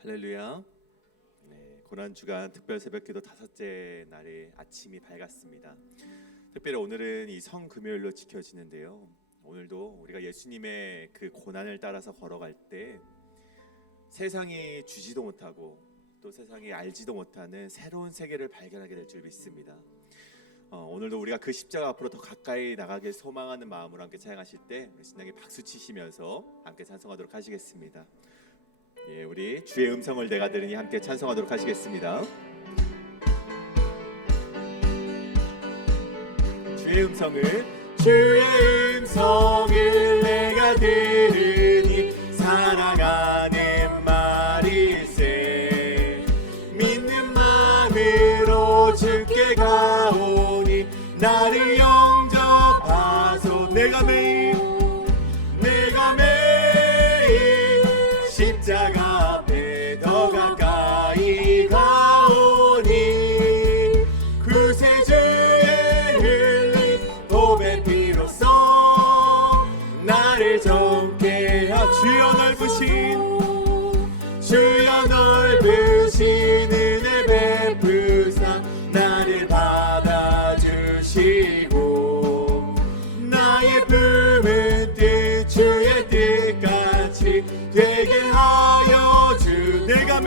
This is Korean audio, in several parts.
할렐루야. 고난주간 특별 새벽기도 다섯째 날의 아침이 밝았습니다. 특별히 오늘은 이 성금요일로 지켜지는데요. 오늘도 우리가 예수님의 그 고난을 따라서 걸어갈 때 세상이 주지도 못하고 또 세상이 알지도 못하는 새로운 세계를 발견하게 될 줄 믿습니다. 오늘도 우리가 그 십자가 앞으로 더 가까이 나가길 소망하는 마음으로 함께 찬양하실 때 우리 신나게 박수 치시면서 함께 찬송하도록 하시겠습니다. 우리 주의 음성을 내가 들으니 함께 찬송하도록 하시겠습니다. 주의 음성을 내가 들으니 사랑하는 말일세. 믿는 마음으로 주께 가오니 나를 영접하소. 내가 매일 십자가 앞에 더 가까이 가오니 구세주의 흘린 보배 피로써 나를 정케 하. 주여 넓으신 은혜 베푸사 나를 받아주시고 나의 품은 뜻 주의 뜻같이 되게 하여 주. 내가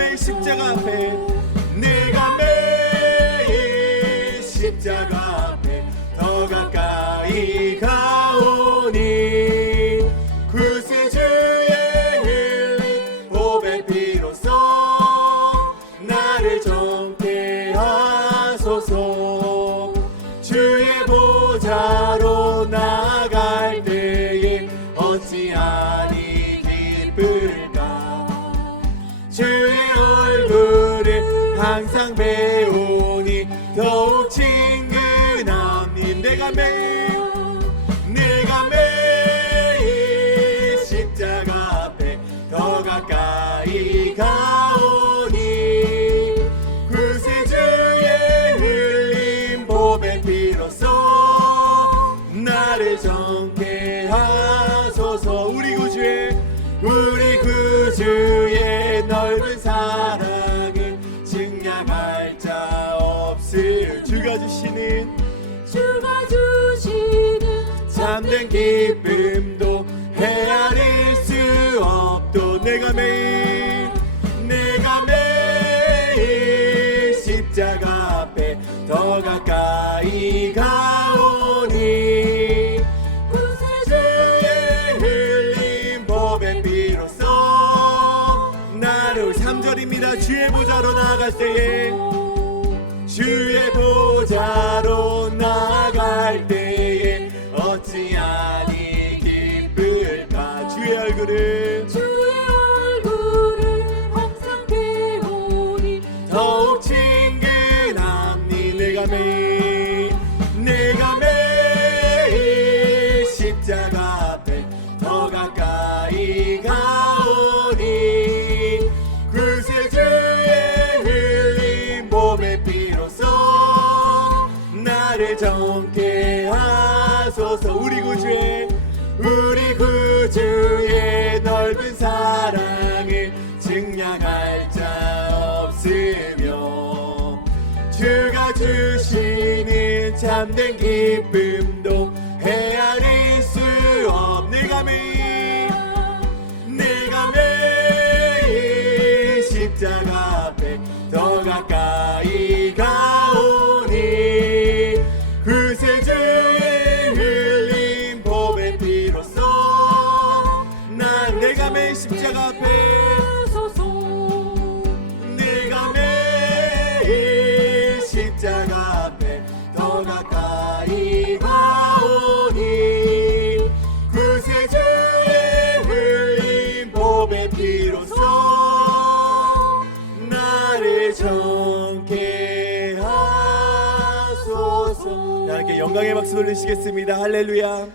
매일 십자가 앞에 더 가까이 가오니 구세주의 흘린 보배 피로써 나를 정케 하소서. 주의 보좌로 나아갈 때에 어찌하니 기쁠까. 주의 얼굴을 항상 배우니 더욱 친근함이. 내가 매일 십자가 앞에 더 가까이 가오니 구세주의 흘린 보배 피로써 나를 정케 하소서. 우리 구주의 넓은 사랑을 증량할 자 없을. 주가 주시는 참된 기쁨도 헤아릴 수 없도. 내가 매일 십자가 앞에 더 가까이 가오니 구세주의 흘린 보배 피로써 나를. 3절입니다. 주의 보좌로 나아갈 때에 어찌하니 기쁠까. 주의 얼굴을 항상 배우니 더욱 친근함니. 내가 매일 십자가 앞에 더 가까이 가오니 구세주의 흘린 보배 피로써 나를 정케 하소서. 우리 구주의 넓은 사랑을 증량할 자 없으며 주가 주시는 참된 기쁨도 헤아릴 수 없. 내가 매일 십자가 앞에 더 가까이 가오니 구세주의 흘린 보배 피로써 내가 매일 십자가 앞에 내가 매일 십자가 앞에 더 가까이 가오니 구세주의 흘린 보배 피로써 나를 정케 하소서. 하나님께 영광의 박수 돌리시겠습니다. 할렐루야.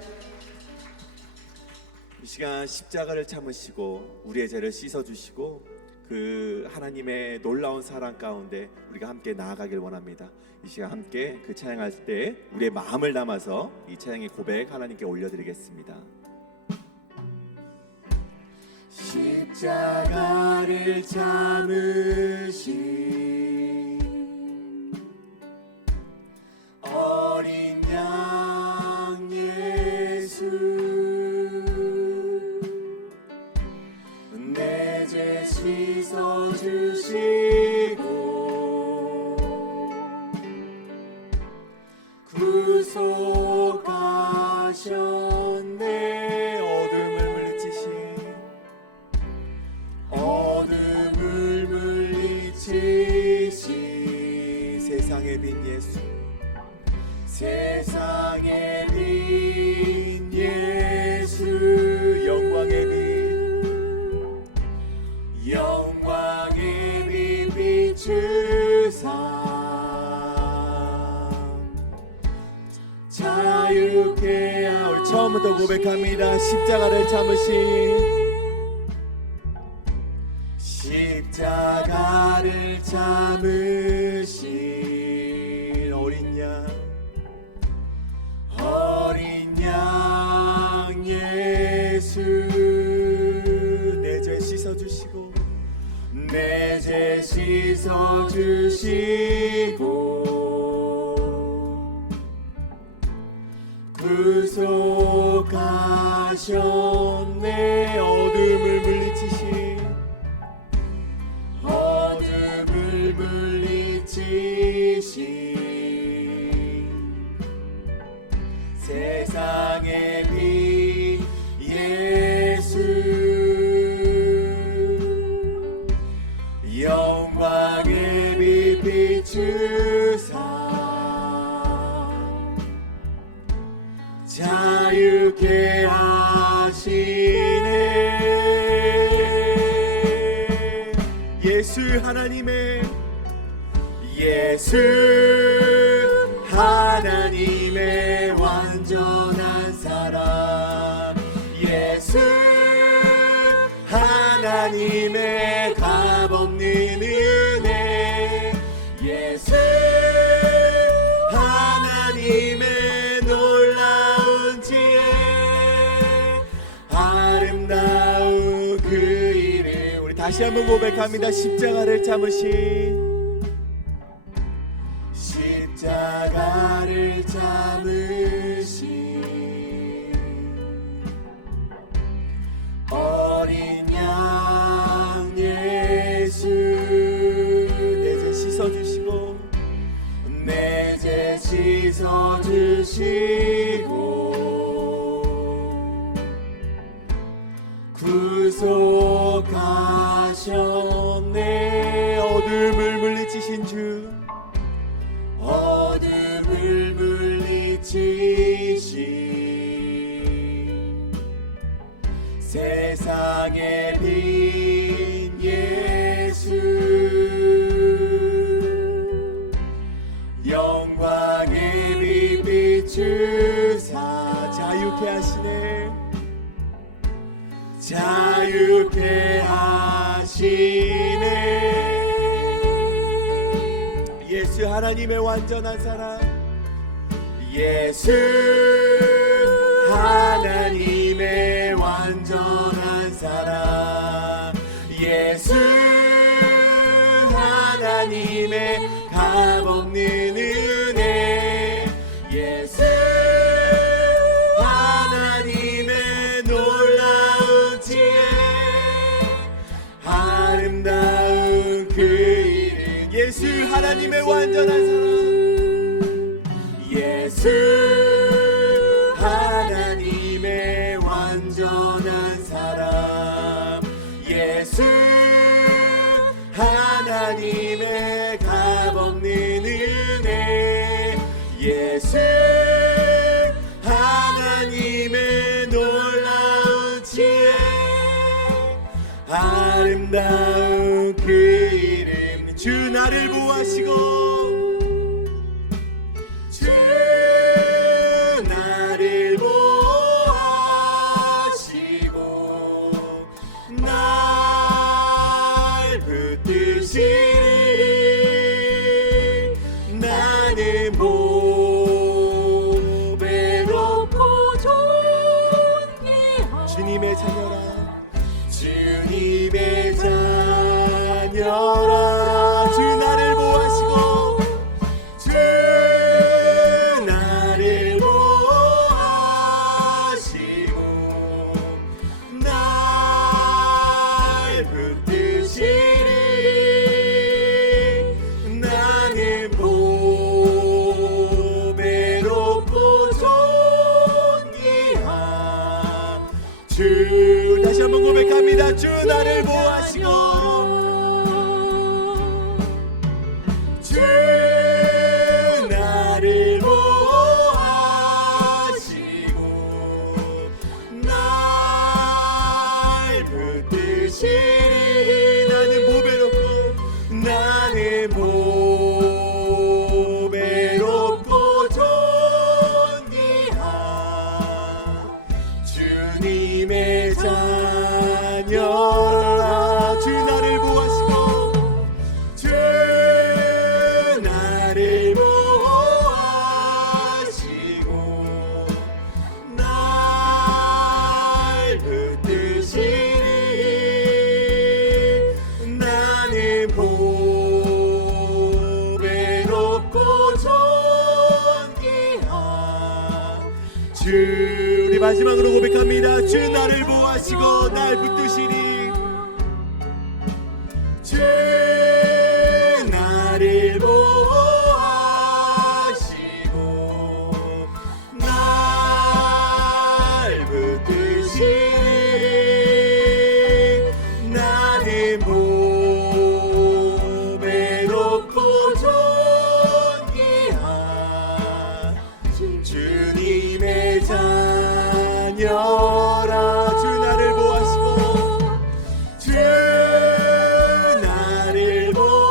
이 시간 십자가를 참으시고 우리의 죄를 씻어주시고 그 하나님의 놀라운 사랑 가운데 우리가 함께 나아가길 원합니다. 이 시간 함께 그 찬양할 때 우리의 마음을 담아서 이 찬양의 고백 하나님께 올려드리겠습니다. 십자가를 참으신 어린 양 예수, 내 죄 씻어주시고 구속하셨네. 어둠을 물리치신 세상의 빛 예수, 세상의 빛 예수, 영광의 빛 비추사 자유케 하여. 우리 처음부터 고백합니다. 십자가를 참으신 어린 양 예수, 내 죄 씻어주시고 구속하셨네. 어둠을 물리치신 세상의 빛 예수, 영광의 빛 비추사 자유케 하시네. 예수 하나님의 완전한 사랑, 예수 하나님의 값없는 은혜, 예수 하나님의 놀라운 지혜, 아름다운 그 이름. 우리 다시 한번 고백합니다. 십자가를 참으신 어린 양 예수, 내 죄 씻어주시고 구속하셨네. 어둠을 물리치신 주, 어둠을 물리치신 세상의 빛 예수, 영광의 빛 비추사 자유케 하시네. 자유케 하시네. 예수 하나님의 완전한 사랑, 예수 하나님의 완전한 사랑, 예수 하나님의 값없는 은혜, 예수 하나님의 놀라운 지혜, 아름다운 그 이름. 예수 하나님의 완전한 사랑, 예수 하나님의 완전한 사랑, 예수 하나님의 값없는 은혜, 예수 하나님의 놀라운 지혜, 아름다운 그 이름. 주 나를 보호하시고, 주 나를 보호하시고 날 붙드시니 나는 보배롭고 존귀한 주님의 자녀라, 주님의 자녀라 주 나를 보호하시고 주 나를 보호하시고 날 붙드시리 나는 보배롭고 존귀한 주 다시 한번 고백합니다. 주 나를 보호하시고 주 나를 보호하시고 날 붙드시리 나는 보배롭고 존귀한 주님의 자녀라 주 나를 보호하시고 주 나를 보호하시고 날 붙드시리 나는 보배롭고 존귀한 주 우리 마지막으로 고백합니다. 주 나를 보호하시고 날 붙드시리 주 나를 보호하시고 날 붙드시리 나는 보배롭고 존귀한 주님의 자녀라 주 나를 보호하시고 주 나를 보호하시고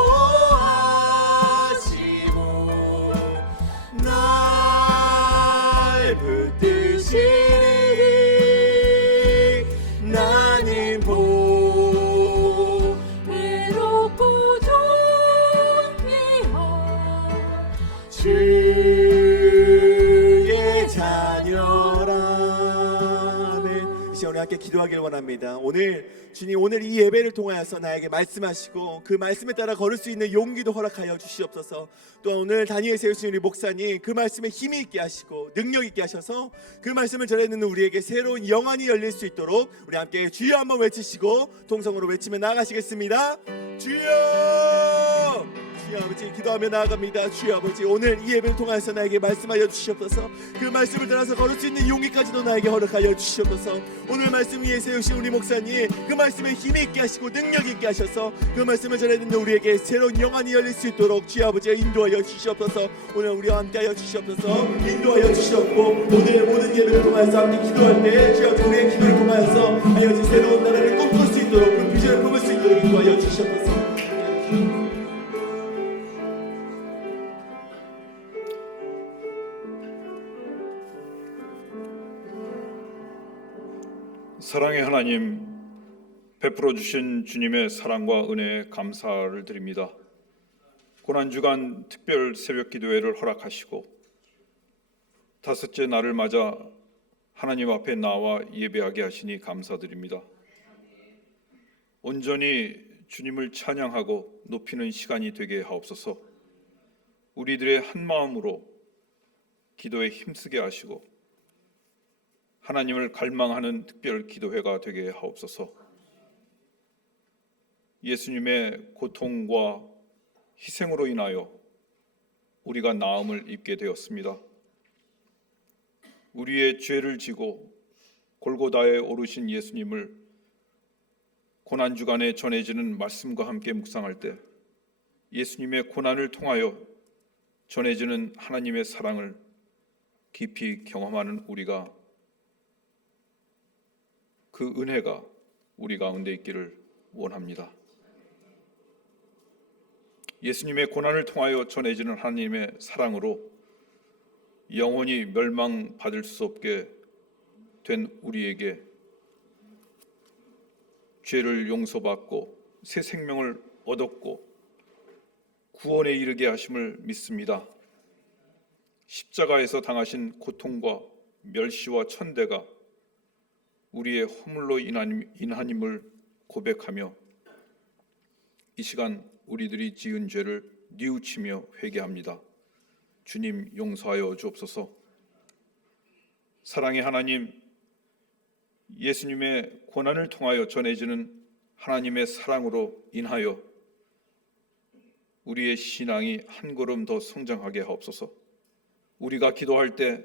날 붙드시리 나는 보배롭고 존귀한 주의 자녀라. 아멘. 이 시간에 함께 기도하기를 원합니다. 오늘 이 예배를 통하여서 나에게 말씀하시고 그 말씀에 따라 걸을 수 있는 용기도 허락하여 주시옵소서. 또 오늘 단위에 세우신 우리 목사님 그 말씀에 힘이 있게 하시고 능력 있게 하셔서 그 말씀을 전해듣는 우리에게 새로운 영안이 열릴 수 있도록 우리 함께 주여 한번 외치시고 통성으로 외치며 나아가시겠습니다. 주여 주여 아버지 기도하며 나아갑니다. 주여 아버지 오늘 이 예배를 통해서 나에게 말씀하여 주시옵소서. 그 말씀을 따라서 걸을 수 있는 용기까지도 나에게 허락하여 주시옵소서. 오늘 말씀 위에 세우신 우리 목사님 그 말씀에 힘이 있게 하시고 능력 있게 하셔서 그 말씀을 전해 듣는 우리에게 새로운 영안이 열릴 수 있도록 주여 아버지 인도하여 주시옵소서. 오늘 우리와 함께하여 주시옵소서. 인도하여 주시옵고 오늘 모든 예배를 통해서 함께 기도할 때 주여 우리의 기도를 통해서 하여진 새로운 나라를 꿈꿀 수 있도록 그 비전을 품을 수 있도록 인도하여 주시옵소서. 사랑의 하나님, 베풀어 주신 주님의 사랑과 은혜에 감사를 드립니다. 고난주간 특별 새벽 기도회를 허락하시고 다섯째 날을 맞아 하나님 앞에 나와 예배하게 하시니 감사드립니다. 온전히 주님을 찬양하고 높이는 시간이 되게 하옵소서. 우리들의 한 마음으로 기도에 힘쓰게 하시고 하나님을 갈망하는 특별 기도회가 되게 하옵소서. 예수님의 고통과 희생으로 인하여 우리가 나음을 입게 되었습니다. 우리의 죄를 지고 골고다에 오르신 예수님을 고난주간에 전해지는 말씀과 함께 묵상할 때 예수님의 고난을 통하여 전해지는 하나님의 사랑을 깊이 경험하는 우리가 그 은혜가 우리 가운데 있기를 원합니다. 예수님의 고난을 통하여 전해지는 하나님의 사랑으로 영원히 멸망받을 수 없게 된 우리에게 죄를 용서받고 새 생명을 얻었고 구원에 이르게 하심을 믿습니다. 십자가에서 당하신 고통과 멸시와 천대가 우리의 허물로 인함을 고백하며 이 시간 우리들이 지은 죄를 뉘우치며 회개합니다. 주님 용서하여 주옵소서. 사랑의 하나님, 예수님의 고난을 통하여 전해지는 하나님의 사랑으로 인하여 우리의 신앙이 한 걸음 더 성장하게 하옵소서. 우리가 기도할 때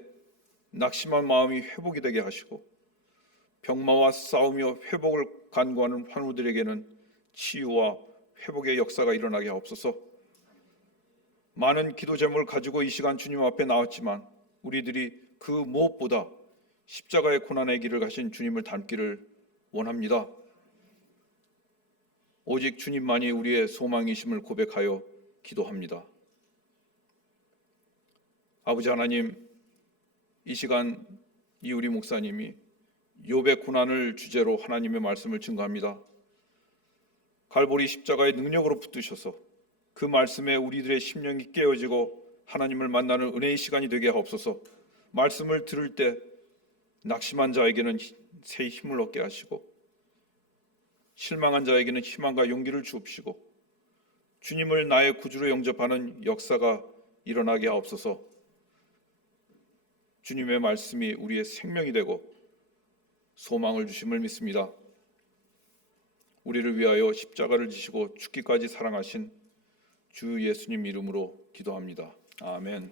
낙심한 마음이 회복이 되게 하시고 병마와 싸우며 회복을 간구하는 환우들에게는 치유와 회복의 역사가 일어나게 하옵소서. 많은 기도 제목을 가지고 이 시간 주님 앞에 나왔지만 우리들이 그 무엇보다 십자가의 고난의 길을 가신 주님을 닮기를 원합니다. 오직 주님만이 우리의 소망이심을 고백하여 기도합니다. 아버지 하나님, 이 시간 이우리 목사님이 욥의 고난을 주제로 하나님의 말씀을 증거합니다. 갈보리 십자가의 능력으로 붙드셔서 그 말씀에 우리들의 심령이 깨어지고 하나님을 만나는 은혜의 시간이 되게 하옵소서. 말씀을 들을 때 낙심한 자에게는 새 힘을 얻게 하시고 실망한 자에게는 희망과 용기를 주옵시고 주님을 나의 구주로 영접하는 역사가 일어나게 하옵소서. 주님의 말씀이 우리의 생명이 되고 소망을 주심을 믿습니다. 우리를 위하여 십자가를 지시고 죽기까지 사랑하신 주 예수님 이름으로 기도합니다. 아멘.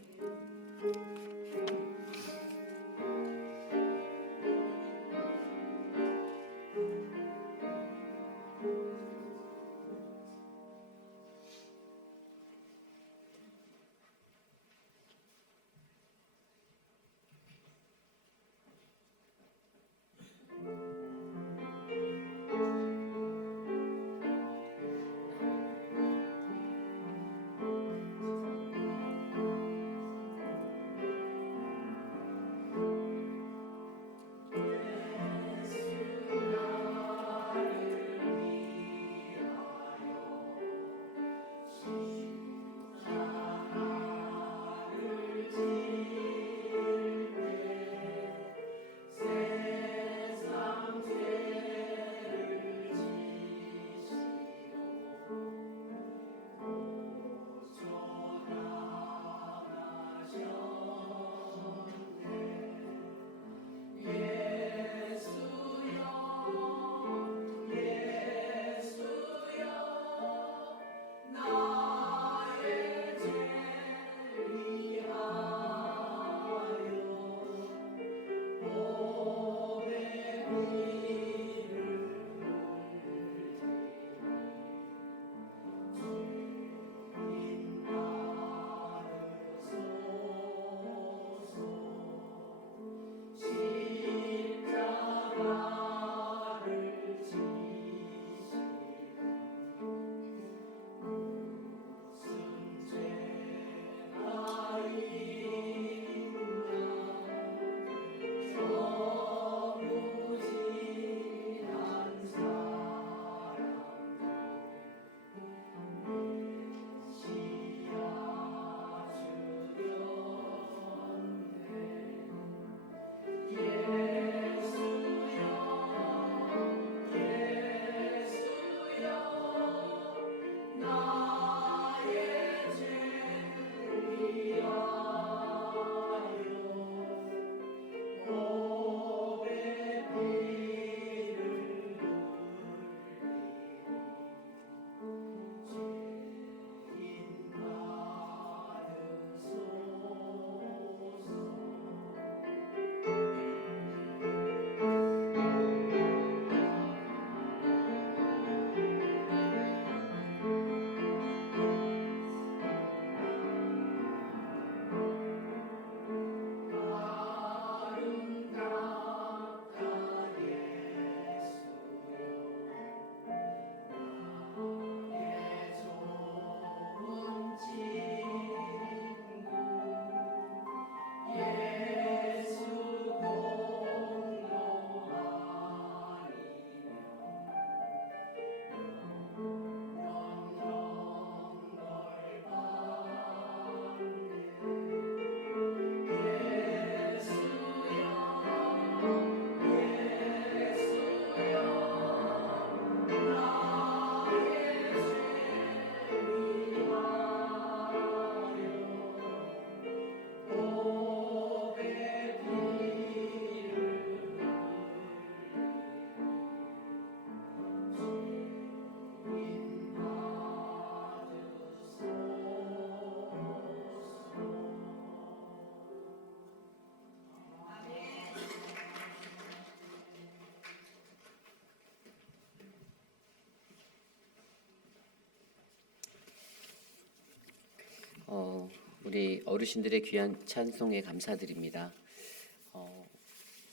우리 어르신들의 귀한 찬송에 감사드립니다.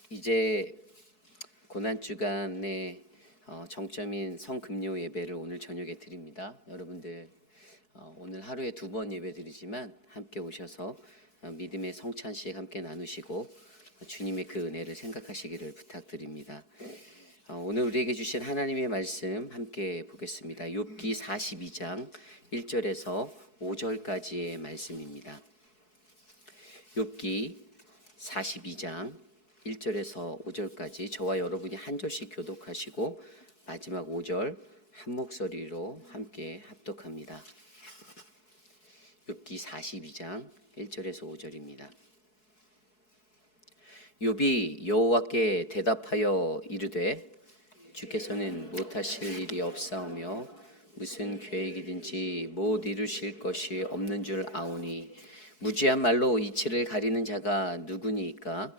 이제 고난 주간의 정점인 성금요 예배를 오늘 저녁에 드립니다. 여러분들 오늘 하루에 2번 예배 드리지만 함께 오셔서 믿음의 성찬식 함께 나누시고 주님의 그 은혜를 생각하시기를 부탁드립니다. 오늘 우리에게 주신 하나님의 말씀 함께 보겠습니다. 욥기 42장 1절에서 5절까지의 말씀입니다. 욥기 42장 1절에서 5절까지 저와 여러분이 한 절씩 교독하시고 마지막 5절 한 목소리로 함께 합독합니다. 욥기 42장 1절에서 5절입니다. 욥이 여호와께 대답하여 이르되 주께서는 못하실 일이 없사오며 무슨 계획이든지 못 이루실 것이 없는 줄 아오니 무지한 말로 이치를 가리는 자가 누구니이까?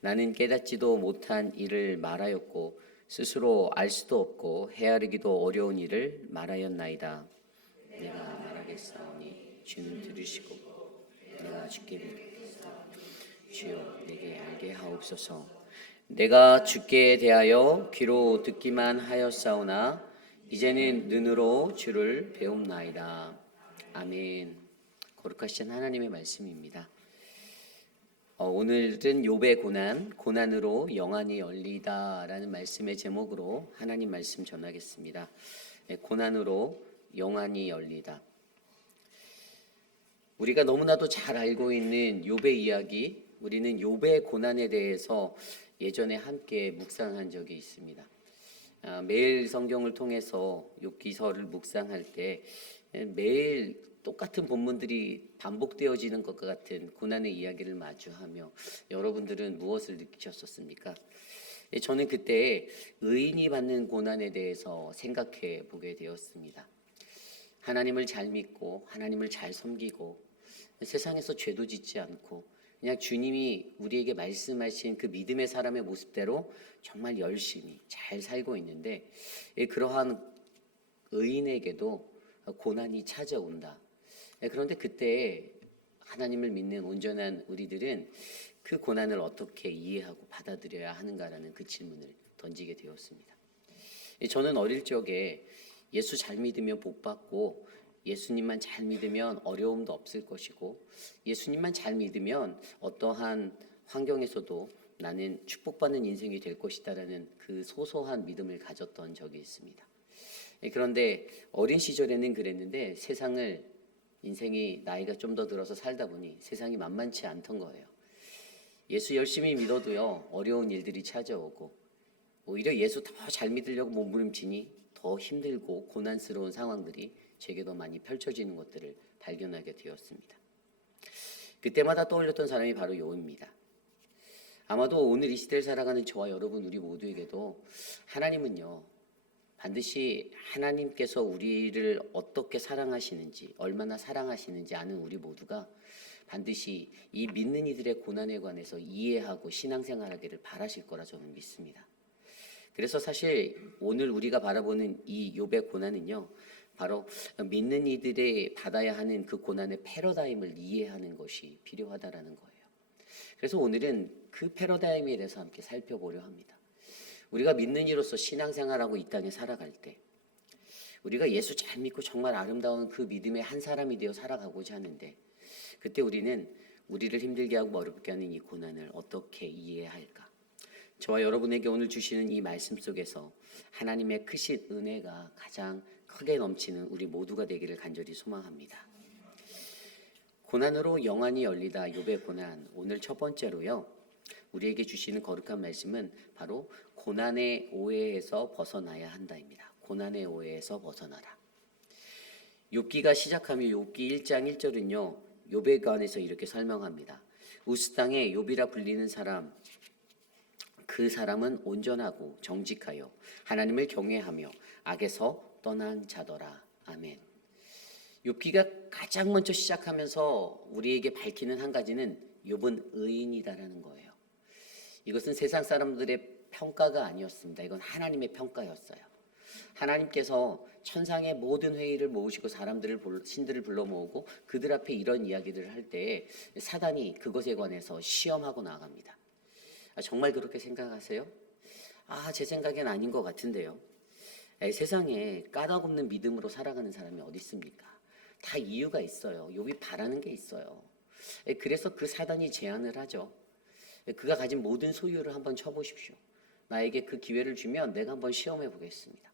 나는 깨닫지도 못한 일을 말하였고 스스로 알 수도 없고 헤아리기도 어려운 일을 말하였나이다. 내가 말하겠사오니 주는 들으시고 내가 주께 믿겠사. 주여 내게 알게 하옵소서. 내가 주께 대하여 귀로 듣기만 하였사오나 이제는 눈으로 주를 배움나이다. 아멘. 거룩하신 하나님의 말씀입니다. 오늘은 욥의 고난으로 영안이 열리다라는 말씀의 제목으로 하나님 말씀 전하겠습니다. 고난으로 영안이 열리다. 우리가 너무나도 잘 알고 있는 욥의 이야기, 우리는 욥의 고난에 대해서 예전에 함께 묵상한 적이 있습니다. 매일 성경을 통해서 욥기서를 묵상할 때 매일 똑같은 본문들이 반복되어지는 것과 같은 고난의 이야기를 마주하며 여러분들은 무엇을 느끼셨었습니까? 저는 그때 의인이 받는 고난에 대해서 생각해 보게 되었습니다. 하나님을 잘 믿고 하나님을 잘 섬기고 세상에서 죄도 짓지 않고 그냥 주님이 우리에게 말씀하신 그 믿음의 사람의 모습대로 정말 열심히 잘 살고 있는데 그러한 의인에게도 고난이 찾아온다. 그런데 그때 하나님을 믿는 온전한 우리들은 그 고난을 어떻게 이해하고 받아들여야 하는가라는 그 질문을 던지게 되었습니다. 저는 어릴 적에 예수 잘 믿으면 복 받고 예수님만 잘 믿으면 어려움도 없을 것이고 예수님만 잘 믿으면 어떠한 환경에서도 나는 축복받는 인생이 될 것이다라는 그 소소한 믿음을 가졌던 적이 있습니다. 그런데 어린 시절에는 그랬는데 인생이 나이가 좀 더 들어서 살다 보니 세상이 만만치 않던 거예요. 예수 열심히 믿어도요 어려운 일들이 찾아오고 오히려 예수 더 잘 믿으려고 몸부림치니 더 힘들고 고난스러운 상황들이 제게도 많이 펼쳐지는 것들을 발견하게 되었습니다. 그때마다 떠올렸던 사람이 바로 욥입니다. 아마도 오늘 이 시대를 살아가는 저와 여러분 우리 모두에게도 하나님은요 반드시 하나님께서 우리를 어떻게 사랑하시는지 얼마나 사랑하시는지 아는 우리 모두가 반드시 이 믿는 이들의 고난에 관해서 이해하고 신앙생활하기를 바라실 거라 저는 믿습니다. 그래서 사실 오늘 우리가 바라보는 이 욥의 고난은요 바로 믿는 이들이 받아야 하는 그 고난의 패러다임을 이해하는 것이 필요하다라는 거예요. 그래서 오늘은 그 패러다임에 대해서 함께 살펴보려 합니다. 우리가 믿는 이로서 신앙생활하고 이 땅에 살아갈 때 우리가 예수 잘 믿고 정말 아름다운 그 믿음의 한 사람이 되어 살아가고자 하는데 그때 우리는 우리를 힘들게 하고 어렵게 하는 이 고난을 어떻게 이해할까? 저와 여러분에게 오늘 주시는 이 말씀 속에서 하나님의 크신 은혜가 가장 크게 넘치는 우리 모두가 되기를 간절히 소망합니다. 고난으로 영안이 열리다 욥의 고난. 오늘 첫 번째로요. 우리에게 주시는 거룩한 말씀은 바로 고난의 오해에서 벗어나야 한다입니다. 고난의 오해에서 벗어나라. 욥기가 시작하며 욥기 1장 1절은요. 욥에 관해서 이렇게 설명합니다. 우스 땅에 욥이라 불리는 사람 그 사람은 온전하고 정직하여 하나님을 경외하며 악에서 떠난 자더라. 아멘. 욥기가 가장 먼저 시작하면서 우리에게 밝히는 한 가지는 욥은 의인이다라는 거예요. 이것은 세상 사람들의 평가가 아니었습니다. 이건 하나님의 평가였어요. 하나님께서 천상의 모든 회의를 모으시고 신들을 불러 모으고 그들 앞에 이런 이야기들을 할 때 사단이 그것에 관해서 시험하고 나아갑니다. 정말 그렇게 생각하세요? 제 생각엔 아닌 것 같은데요. 세상에 까닭없는 믿음으로 살아가는 사람이 어디 있습니까? 다 이유가 있어요. 욥이 바라는 게 있어요. 그래서 그 사단이 제안을 하죠. 그가 가진 모든 소유를 한번 쳐보십시오. 나에게 그 기회를 주면 내가 한번 시험해 보겠습니다.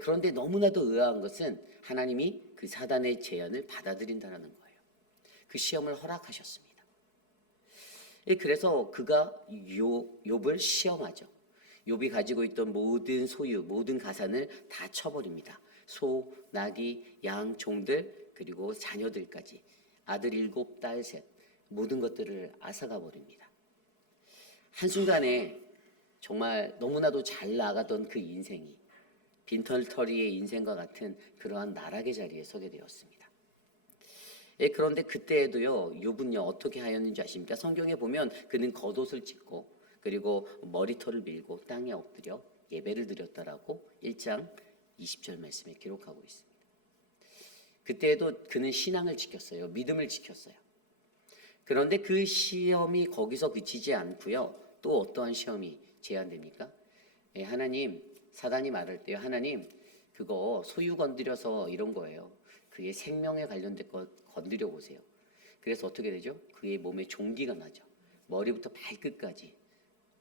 그런데 너무나도 의아한 것은 하나님이 그 사단의 제안을 받아들인다는 거예요. 그 시험을 허락하셨습니다. 그래서 그가 욥을 시험하죠. 욥이 가지고 있던 모든 소유, 모든 가산을 다 쳐버립니다. 소, 나귀, 양, 종들, 그리고 자녀들까지 아들 7, 딸 3 모든 것들을 앗아가 버립니다. 한순간에 정말 너무나도 잘 나가던 그 인생이 빈털터리의 인생과 같은 그러한 나락의 자리에 서게 되었습니다. 그런데 그때에도요, 욥은요 어떻게 하였는지 아십니까? 성경에 보면 그는 겉옷을 찢고 그리고 머리털을 밀고 땅에 엎드려 예배를 드렸다라고 1장 20절 말씀에 기록하고 있습니다. 그때에도 그는 신앙을 지켰어요. 믿음을 지켰어요. 그런데 그 시험이 거기서 그치지 않고요. 또 어떠한 시험이 제한됩니까? 하나님, 사단이 말할 때요. 하나님, 그거 소유 건드려서 이런 거예요. 그의 생명에 관련된 것 건드려 보세요. 그래서 어떻게 되죠? 그의 몸에 종기가 나죠. 머리부터 발끝까지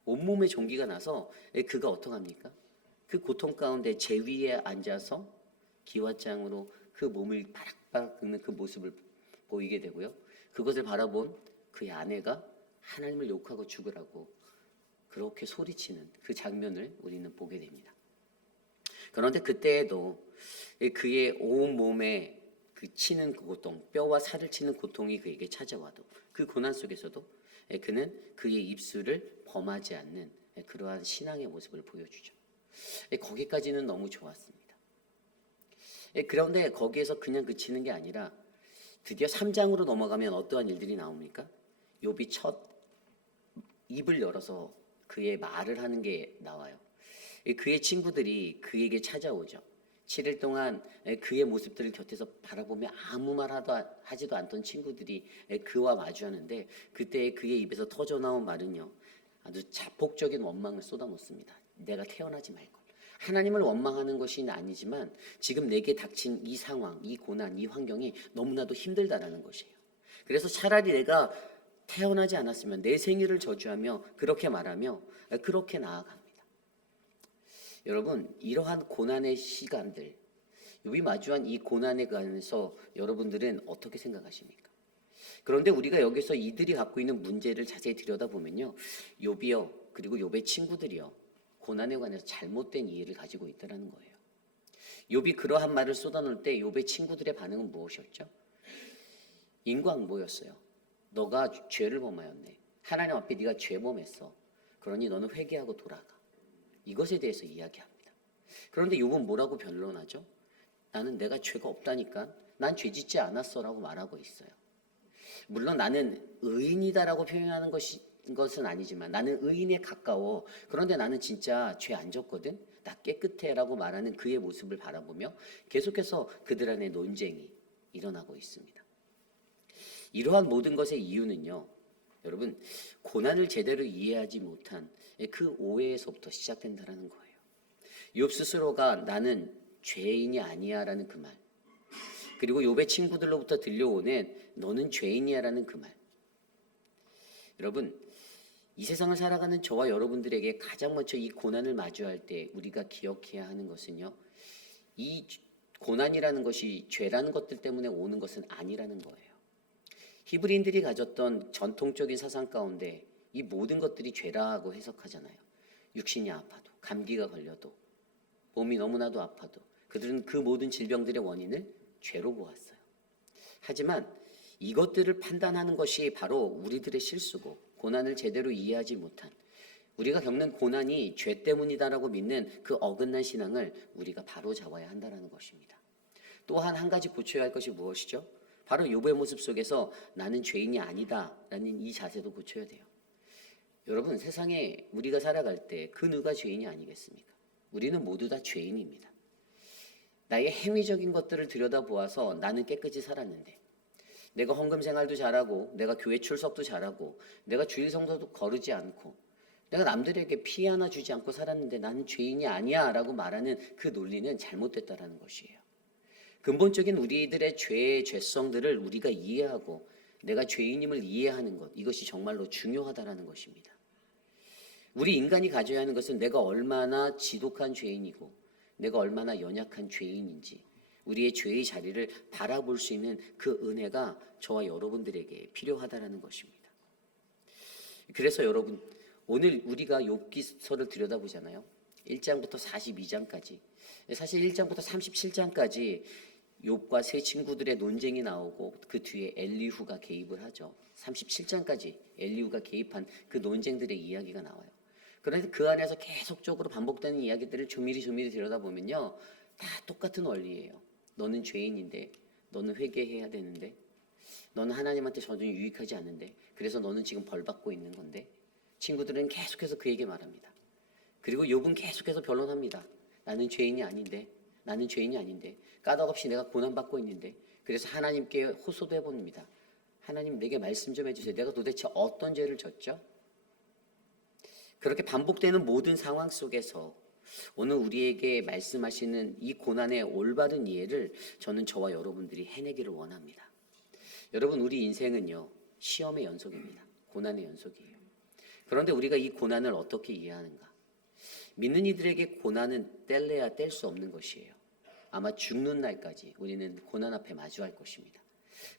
온몸에 종기가 나서 그가 어떡합니까? 그 고통 가운데 제 위에 앉아서 기와장으로 그 몸을 바락바락 긁는 그 모습을 보이게 되고요. 그것을 바라본 그의 아내가 하나님을 욕하고 죽으라고 그렇게 소리치는 그 장면을 우리는 보게 됩니다. 그런데 그때에도 그의 온 몸에 그 치는 그 고통, 뼈와 살을 치는 고통이 그에게 찾아와도 그 고난 속에서도 그는 그의 입술을 범하지 않는 그러한 신앙의 모습을 보여주죠. 거기까지는 너무 좋았습니다. 그런데 거기에서 그냥 그치는 게 아니라 드디어 3장으로 넘어가면 어떠한 일들이 나옵니까? 욥이 첫 입을 열어서 그의 말을 하는 게 나와요. 그의 친구들이 그에게 찾아오죠. 7일 동안 그의 모습들을 곁에서 바라보며 아무 말 하지도 않던 친구들이 그와 마주하는데 그때 그의 입에서 터져나온 말은요. 아주 자폭적인 원망을 쏟아놓습니다. 내가 태어나지 말걸. 하나님을 원망하는 것이 아니지만 지금 내게 닥친 이 상황, 이 고난, 이 환경이 너무나도 힘들다라는 것이에요. 그래서 차라리 내가 태어나지 않았으면 내 생일을 저주하며 그렇게 말하며 그렇게 나아갑니다. 여러분, 이러한 고난의 시간들, 욥이 마주한 이 고난에 관해서 여러분들은 어떻게 생각하십니까? 그런데 우리가 여기서 이들이 갖고 있는 문제를 자세히 들여다보면요, 욥이요, 그리고 욥의 친구들이요, 고난에 관해서 잘못된 이해를 가지고 있다는 거예요. 욥이 그러한 말을 쏟아놓을 때 욥의 친구들의 반응은 무엇이었죠? 인과응보였어요. 너가 죄를 범하였네. 하나님 앞에 네가 죄범했어. 그러니 너는 회개하고 돌아가. 이것에 대해서 이야기합니다. 그런데 욥은 뭐라고 변론하죠? 나는 내가 죄가 없다니까. 난 죄 짓지 않았어라고 말하고 있어요. 물론 나는 의인이다라고 표현하는 것은 아니지만 나는 의인에 가까워. 그런데 나는 진짜 죄 안 졌거든. 나 깨끗해라고 말하는 그의 모습을 바라보며 계속해서 그들 안에 논쟁이 일어나고 있습니다. 이러한 모든 것의 이유는요. 여러분, 고난을 제대로 이해하지 못한 그 오해에서부터 시작된다는 거예요. 욥 스스로가 나는 죄인이 아니야라는 그 말, 그리고 욥의 친구들로부터 들려오는 너는 죄인이야라는 그 말. 여러분, 이 세상을 살아가는 저와 여러분들에게 가장 먼저 이 고난을 마주할 때 우리가 기억해야 하는 것은요, 이 고난이라는 것이 죄라는 것들 때문에 오는 것은 아니라는 거예요. 히브리인들이 가졌던 전통적인 사상 가운데 이 모든 것들이 죄라고 해석하잖아요. 육신이 아파도, 감기가 걸려도, 몸이 너무나도 아파도 그들은 그 모든 질병들의 원인을 죄로 보았어요. 하지만 이것들을 판단하는 것이 바로 우리들의 실수고 고난을 제대로 이해하지 못한 우리가 겪는 고난이 죄 때문이다라고 믿는 그 어긋난 신앙을 우리가 바로 잡아야 한다는 것입니다. 또한 한 가지 고쳐야 할 것이 무엇이죠? 바로 욥의 모습 속에서 나는 죄인이 아니다라는 이 자세도 고쳐야 돼요. 여러분, 세상에 우리가 살아갈 때 그 누가 죄인이 아니겠습니까? 우리는 모두 다 죄인입니다. 나의 행위적인 것들을 들여다보아서 나는 깨끗이 살았는데, 내가 헌금 생활도 잘하고, 내가 교회 출석도 잘하고, 내가 주일 성도도 거르지 않고, 내가 남들에게 피해 하나 주지 않고 살았는데 나는 죄인이 아니야 라고 말하는 그 논리는 잘못됐다라는 것이에요. 근본적인 우리들의 죄의 죄성들을 우리가 이해하고 내가 죄인임을 이해하는 것, 이것이 정말로 중요하다라는 것입니다. 우리 인간이 가져야 하는 것은 내가 얼마나 지독한 죄인이고 내가 얼마나 연약한 죄인인지 우리의 죄의 자리를 바라볼 수 있는 그 은혜가 저와 여러분들에게 필요하다라는 것입니다. 그래서 여러분, 오늘 우리가 욥기서를 들여다보잖아요. 1장부터 42장까지. 사실 1장부터 37장까지 욥과 세 친구들의 논쟁이 나오고 그 뒤에 엘리후가 개입을 하죠. 37장까지 엘리후가 개입한 그 논쟁들의 이야기가 나와요. 그런데 그 안에서 계속적으로 반복되는 이야기들을 조밀히 들여다보면요, 다 똑같은 원리예요. 너는 죄인인데, 너는 회개해야 되는데, 너는 하나님한테 전혀 유익하지 않는데, 그래서 너는 지금 벌 받고 있는 건데, 친구들은 계속해서 그에게 말합니다. 그리고 욥은 계속해서 변론합니다. 나는 죄인이 아닌데, 까닭없이 내가 고난받고 있는데, 그래서 하나님께 호소도 해봅니다. 하나님, 내게 말씀 좀 해주세요. 내가 도대체 어떤 죄를 졌죠? 그렇게 반복되는 모든 상황 속에서 오늘 우리에게 말씀하시는 이 고난의 올바른 이해를 저는 저와 여러분들이 해내기를 원합니다. 여러분, 우리 인생은요, 시험의 연속입니다. 고난의 연속이에요. 그런데 우리가 이 고난을 어떻게 이해하는가? 믿는 이들에게 고난은 뗄래야 뗄 수 없는 것이에요. 아마 죽는 날까지 우리는 고난 앞에 마주할 것입니다.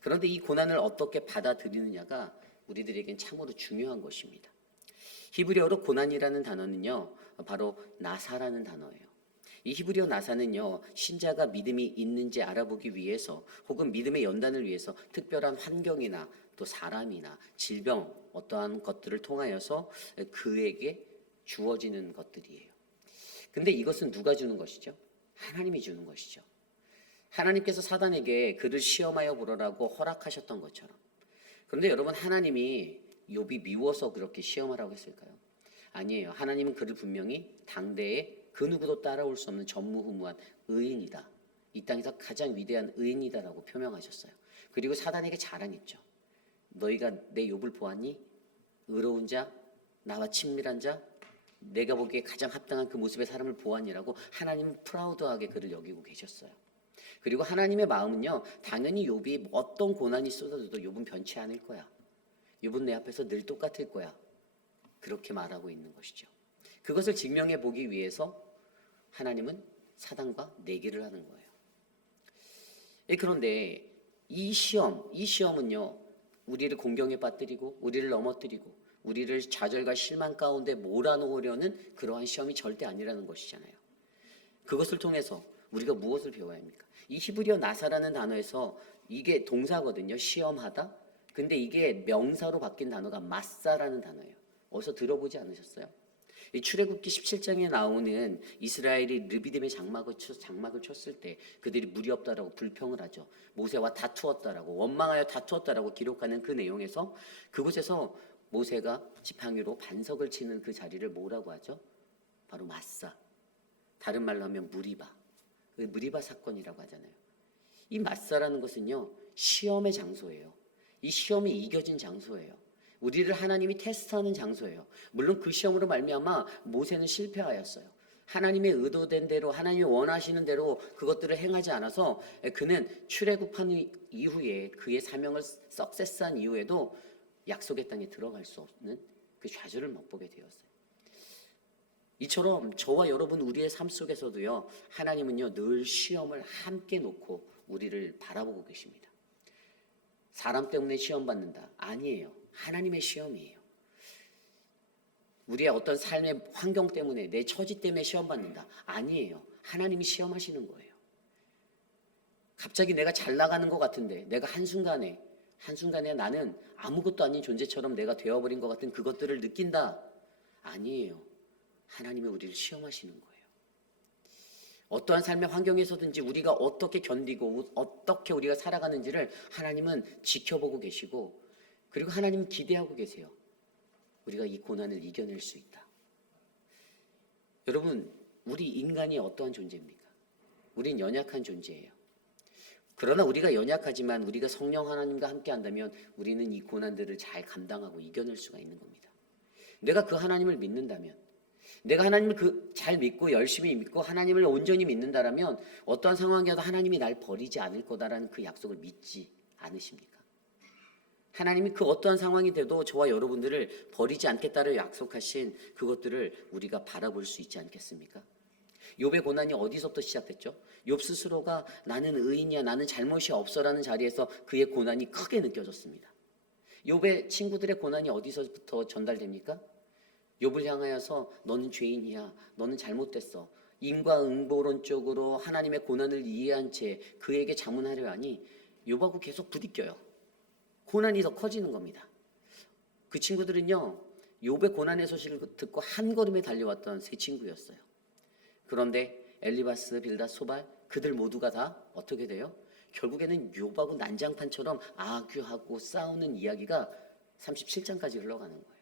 그런데 이 고난을 어떻게 받아들이느냐가 우리들에겐 참으로 중요한 것입니다. 히브리어로 고난이라는 단어는요, 바로 나사라는 단어예요. 이 히브리어 나사는요, 신자가 믿음이 있는지 알아보기 위해서 혹은 믿음의 연단을 위해서 특별한 환경이나 또 사람이나 질병, 어떠한 것들을 통하여서 그에게 주어지는 것들이에요. 근데 이것은 누가 주는 것이죠? 하나님이 주는 것이죠. 하나님께서 사단에게 그를 시험하여 보라고 허락하셨던 것처럼. 그런데 여러분, 하나님이 욥이 미워서 그렇게 시험하라고 했을까요? 아니에요. 하나님은 그를 분명히 당대에 그 누구도 따라올 수 없는 전무후무한 의인이다. 이 땅에서 가장 위대한 의인이다라고 표명하셨어요. 그리고 사단에게 자랑했죠. 너희가 내 욥을 보았니? 의로운 자, 나와 친밀한 자, 내가 보기에 가장 합당한 그 모습의 사람을 보았니라고 하나님은 프라우드하게 그를 여기고 계셨어요. 그리고 하나님의 마음은요, 당연히 욥이 어떤 고난이 쏟아져도 욥은 변치 않을 거야. 욥은 내 앞에서 늘 똑같을 거야. 그렇게 말하고 있는 것이죠. 그것을 증명해 보기 위해서 하나님은 사단과 내기를 하는 거예요. 그런데 이 시험은요, 우리를 공경에 빠뜨리고 우리를 넘어뜨리고 우리를 좌절과 실망 가운데 몰아넣으려는 그러한 시험이 절대 아니라는 것이잖아요. 그것을 통해서 우리가 무엇을 배워야 합니까? 이 히브리어 나사라는 단어에서 이게 동사거든요. 시험하다. 근데 이게 명사로 바뀐 단어가 마사라는 단어예요. 어디서 들어보지 않으셨어요? 이 출애굽기 17장에 나오는 이스라엘이 르비딤의 장막을 쳤을 때 그들이 물이 없다라고 불평을 하죠. 모세와 다투었다라고, 원망하여 다투었다라고 기록하는 그 내용에서 그곳에서 모세가 지팡이로 반석을 치는 그 자리를 뭐라고 하죠? 바로 마사. 다른 말로 하면 무리바. 그 무리바 사건이라고 하잖아요. 이 마사라는 것은요, 시험의 장소예요. 이 시험이 이겨진 장소예요. 우리를 하나님이 테스트하는 장소예요. 물론 그 시험으로 말미암아 모세는 실패하였어요. 하나님의 의도된 대로, 하나님이 원하시는 대로 그것들을 행하지 않아서 그는 출애굽한 이후에 그의 사명을 석세스한 이후에도 약속의 땅에 들어갈 수 없는 그 좌절을 맛보게 되었어요. 이처럼 저와 여러분 우리의 삶 속에서도요, 하나님은요, 늘 시험을 함께 놓고 우리를 바라보고 계십니다. 사람 때문에 시험 받는다? 아니에요. 하나님의 시험이에요. 우리의 어떤 삶의 환경 때문에, 내 처지 때문에 시험 받는다? 아니에요. 하나님이 시험하시는 거예요. 갑자기 내가 잘 나가는 것 같은데, 내가 한순간에 나는 아무것도 아닌 존재처럼 내가 되어버린 것 같은 그것들을 느낀다? 아니에요. 하나님이 우리를 시험하시는 거예요. 어떠한 삶의 환경에서든지 우리가 어떻게 견디고 어떻게 우리가 살아가는지를 하나님은 지켜보고 계시고, 그리고 하나님은 기대하고 계세요. 우리가 이 고난을 이겨낼 수 있다. 여러분, 우리 인간이 어떠한 존재입니까? 우린 연약한 존재예요. 그러나 우리가 연약하지만 우리가 성령 하나님과 함께 한다면 우리는 이 고난들을 잘 감당하고 이겨낼 수가 있는 겁니다. 내가 그 하나님을 믿는다면, 내가 하나님을 잘 믿고 열심히 믿고 하나님을 온전히 믿는다라면 어떠한 상황이어도 하나님이 날 버리지 않을 거다라는 그 약속을 믿지 않으십니까? 하나님이 그 어떠한 상황이 돼도 저와 여러분들을 버리지 않겠다를 약속하신 그것들을 우리가 바라볼 수 있지 않겠습니까? 욥의 고난이 어디서부터 시작됐죠? 욥 스스로가 나는 의인이야, 나는 잘못이 없어라는 자리에서 그의 고난이 크게 느껴졌습니다. 욥의 친구들의 고난이 어디서부터 전달됩니까? 욥을 향하여서 너는 죄인이야, 너는 잘못됐어. 인과응보론적으로 하나님의 고난을 이해한 채 그에게 자문하려 하니 욥하고 계속 부딪혀요. 고난이 더 커지는 겁니다. 그 친구들은요, 욥의 고난의 소식을 듣고 한 걸음에 달려왔던 세 친구였어요. 그런데 엘리바스, 빌닷, 소발 그들 모두가 다 어떻게 돼요? 결국에는 욥하고 난장판처럼 아귀하고 싸우는 이야기가 37장까지 흘러가는 거예요.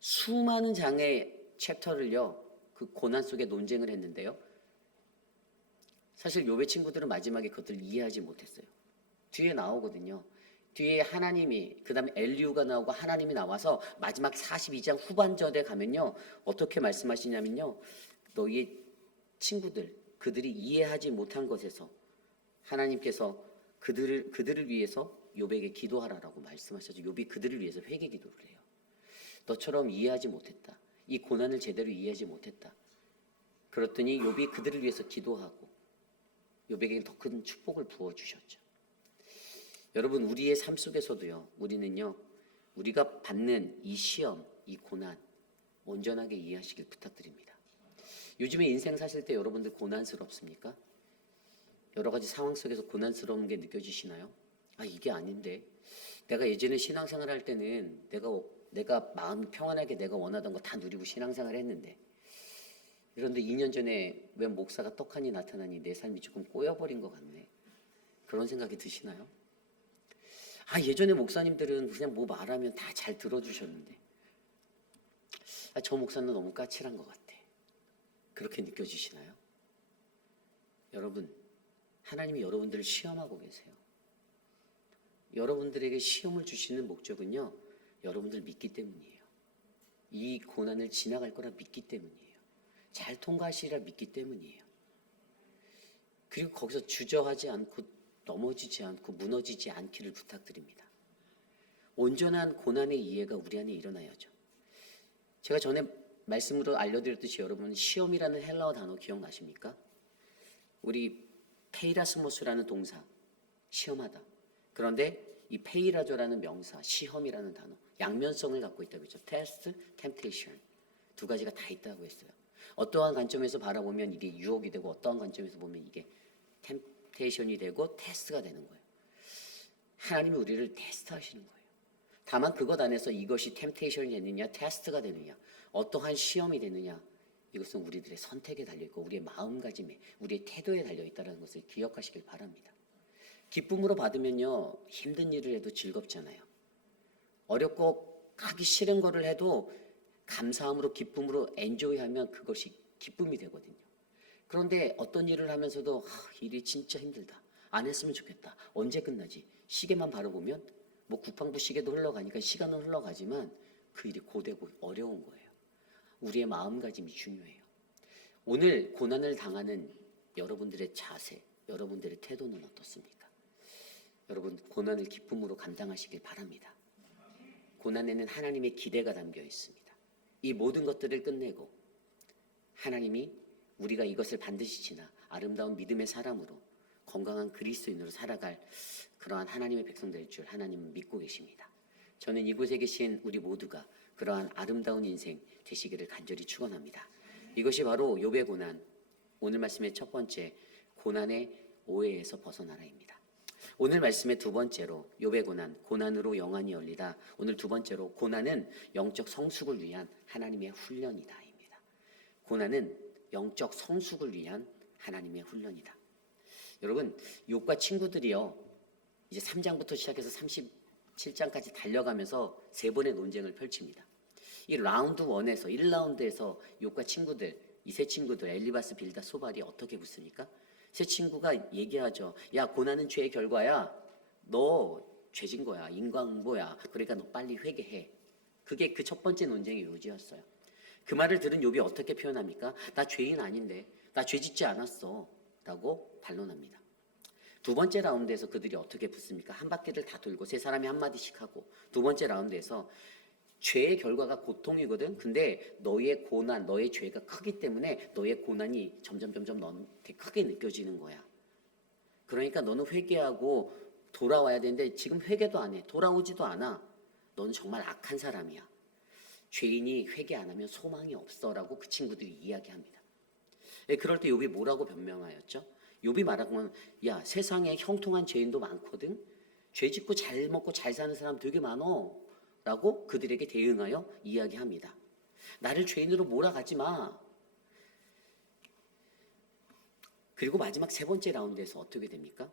수많은 장의 챕터를요, 그 고난 속에 논쟁을 했는데요. 사실 욥의 친구들은 마지막에 그것들을 이해하지 못했어요. 뒤에 나오거든요. 뒤에 하나님이, 그 다음에 엘리후가 나오고 하나님이 나와서 마지막 42장 후반절에 가면요, 어떻게 말씀하시냐면요, 너희의 친구들, 그들이 이해하지 못한 것에서 하나님께서 그들을 위해서 욥에게 기도하라라고 말씀하셔서 욥이 그들을 위해서 회개 기도를 해요. 너처럼 이해하지 못했다. 이 고난을 제대로 이해하지 못했다. 그랬더니 욥이 그들을 위해서 기도하고 욥에게 더 큰 축복을 부어주셨죠. 여러분, 우리의 삶 속에서도요, 우리는요, 우리가 받는 이 시험, 이 고난 온전하게 이해하시길 부탁드립니다. 요즘에 인생 사실 때 여러분들 고난스럽습니까? 여러 가지 상황 속에서 고난스러운 게 느껴지시나요? 아, 이게 아닌데. 내가 예전에 신앙생활 할 때는 내가 마음이 평안하게 내가 원하던 거 다 누리고 신앙생활 했는데, 그런데 2년 전에 왜 목사가 떡하니 나타나니 내 삶이 조금 꼬여버린 것 같네. 그런 생각이 드시나요? 아, 예전에 목사님들은 그냥 뭐 말하면 다 잘 들어주셨는데, 아, 저 목사는 너무 까칠한 것 같아. 그렇게 느껴지시나요? 여러분, 하나님이 여러분들을 시험하고 계세요. 여러분들에게 시험을 주시는 목적은요, 여러분들 믿기 때문이에요. 이 고난을 지나갈 거라 믿기 때문이에요. 잘 통과하시리라 믿기 때문이에요. 그리고 거기서 주저하지 않고 넘어지지 않고 무너지지 않기를 부탁드립니다. 온전한 고난의 이해가 우리 안에 일어나야죠. 제가 전에 말씀으로 알려드렸듯이 여러분, 시험이라는 헬라어 단어 기억나십니까? 우리 페이라스모스라는 동사, 시험하다. 그런데 이 페이라조라는 명사, 시험이라는 단어, 양면성을 갖고 있다고 했죠. 테스트, 템테이션. 두 가지가 다 있다고 했어요. 어떠한 관점에서 바라보면 이게 유혹이 되고 어떠한 관점에서 보면 이게 템테이션이 되고 테스트가 되는 거예요. 하나님이 우리를 테스트하시는 거예요. 다만 그것 안에서 이것이 템테이션이 되느냐, 테스트가 되느냐, 어떠한 시험이 되느냐, 이것은 우리들의 선택에 달려있고 우리의 마음가짐에, 우리의 태도에 달려있다는 것을 기억하시길 바랍니다. 기쁨으로 받으면요, 힘든 일을 해도 즐겁잖아요. 어렵고 하기 싫은 거를 해도 감사함으로 기쁨으로 엔조이하면 그것이 기쁨이 되거든요. 그런데 어떤 일을 하면서도 일이 진짜 힘들다, 안 했으면 좋겠다, 언제 끝나지, 시계만 바라보면 뭐 국방부 시계도 흘러가니까 시간은 흘러가지만 그 일이 고되고 어려운 거예요. 우리의 마음가짐이 중요해요. 오늘 고난을 당하는 여러분들의 자세, 여러분들의 태도는 어떻습니까? 여러분, 고난을 기쁨으로 감당하시길 바랍니다. 고난에는 하나님의 기대가 담겨 있습니다. 이 모든 것들을 끝내고 하나님이 우리가 이것을 반드시 지나 아름다운 믿음의 사람으로 건강한 그리스도인으로 살아갈 그러한 하나님의 백성 될 줄 하나님은 믿고 계십니다. 저는 이곳에 계신 우리 모두가 그러한 아름다운 인생 되시기를 간절히 축원합니다. 이것이 바로 욥의 고난, 오늘 말씀의 첫 번째, 고난의 오해에서 벗어나라입니다. 오늘 말씀의 두 번째로 욥의 고난, 고난으로 영안이 열리다. 오늘 두 번째로 고난은 영적 성숙을 위한 하나님의 훈련이다입니다. 고난은 영적 성숙을 위한 하나님의 훈련이다. 여러분, 욥과 친구들이요, 이제 3장부터 시작해서 37장까지 달려가면서 세 번의 논쟁을 펼칩니다. 이 라운드 1에서 1라운드에서 욥과 친구들, 이 세 친구들 엘리바스, 빌다, 소발이 어떻게 붙습니까? 세 친구가 얘기하죠. 야, 고난은 죄의 결과야. 너 죄진 거야. 인과응보야. 그러니까 너 빨리 회개해. 그게 그 첫 번째 논쟁의 요지였어요. 그 말을 들은 욥이 어떻게 표현합니까? 나 죄인 아닌데, 나 죄 짓지 않았어 라고 반론합니다. 두 번째 라운드에서 그들이 어떻게 붙습니까? 한 바퀴를 다 돌고 세 사람이 한마디씩 하고, 두 번째 라운드에서 죄의 결과가 고통이거든. 근데 너의 고난, 너의 죄가 크기 때문에 너의 고난이 점점 너한테 크게 느껴지는 거야. 그러니까 너는 회개하고 돌아와야 되는데 지금 회개도 안 해. 돌아오지도 않아. 너는 정말 악한 사람이야. 죄인이 회개 안 하면 소망이 없어라고 그 친구들이 이야기합니다. 그럴 때 욥이 뭐라고 변명하였죠? 욥이 말하면 야, 세상에 형통한 죄인도 많거든. 죄 짓고 잘 먹고 잘 사는 사람 되게 많어. 라고 그들에게 대응하여 이야기합니다. 나를 죄인으로 몰아가지 마. 그리고 마지막 세 번째 라운드에서 어떻게 됩니까?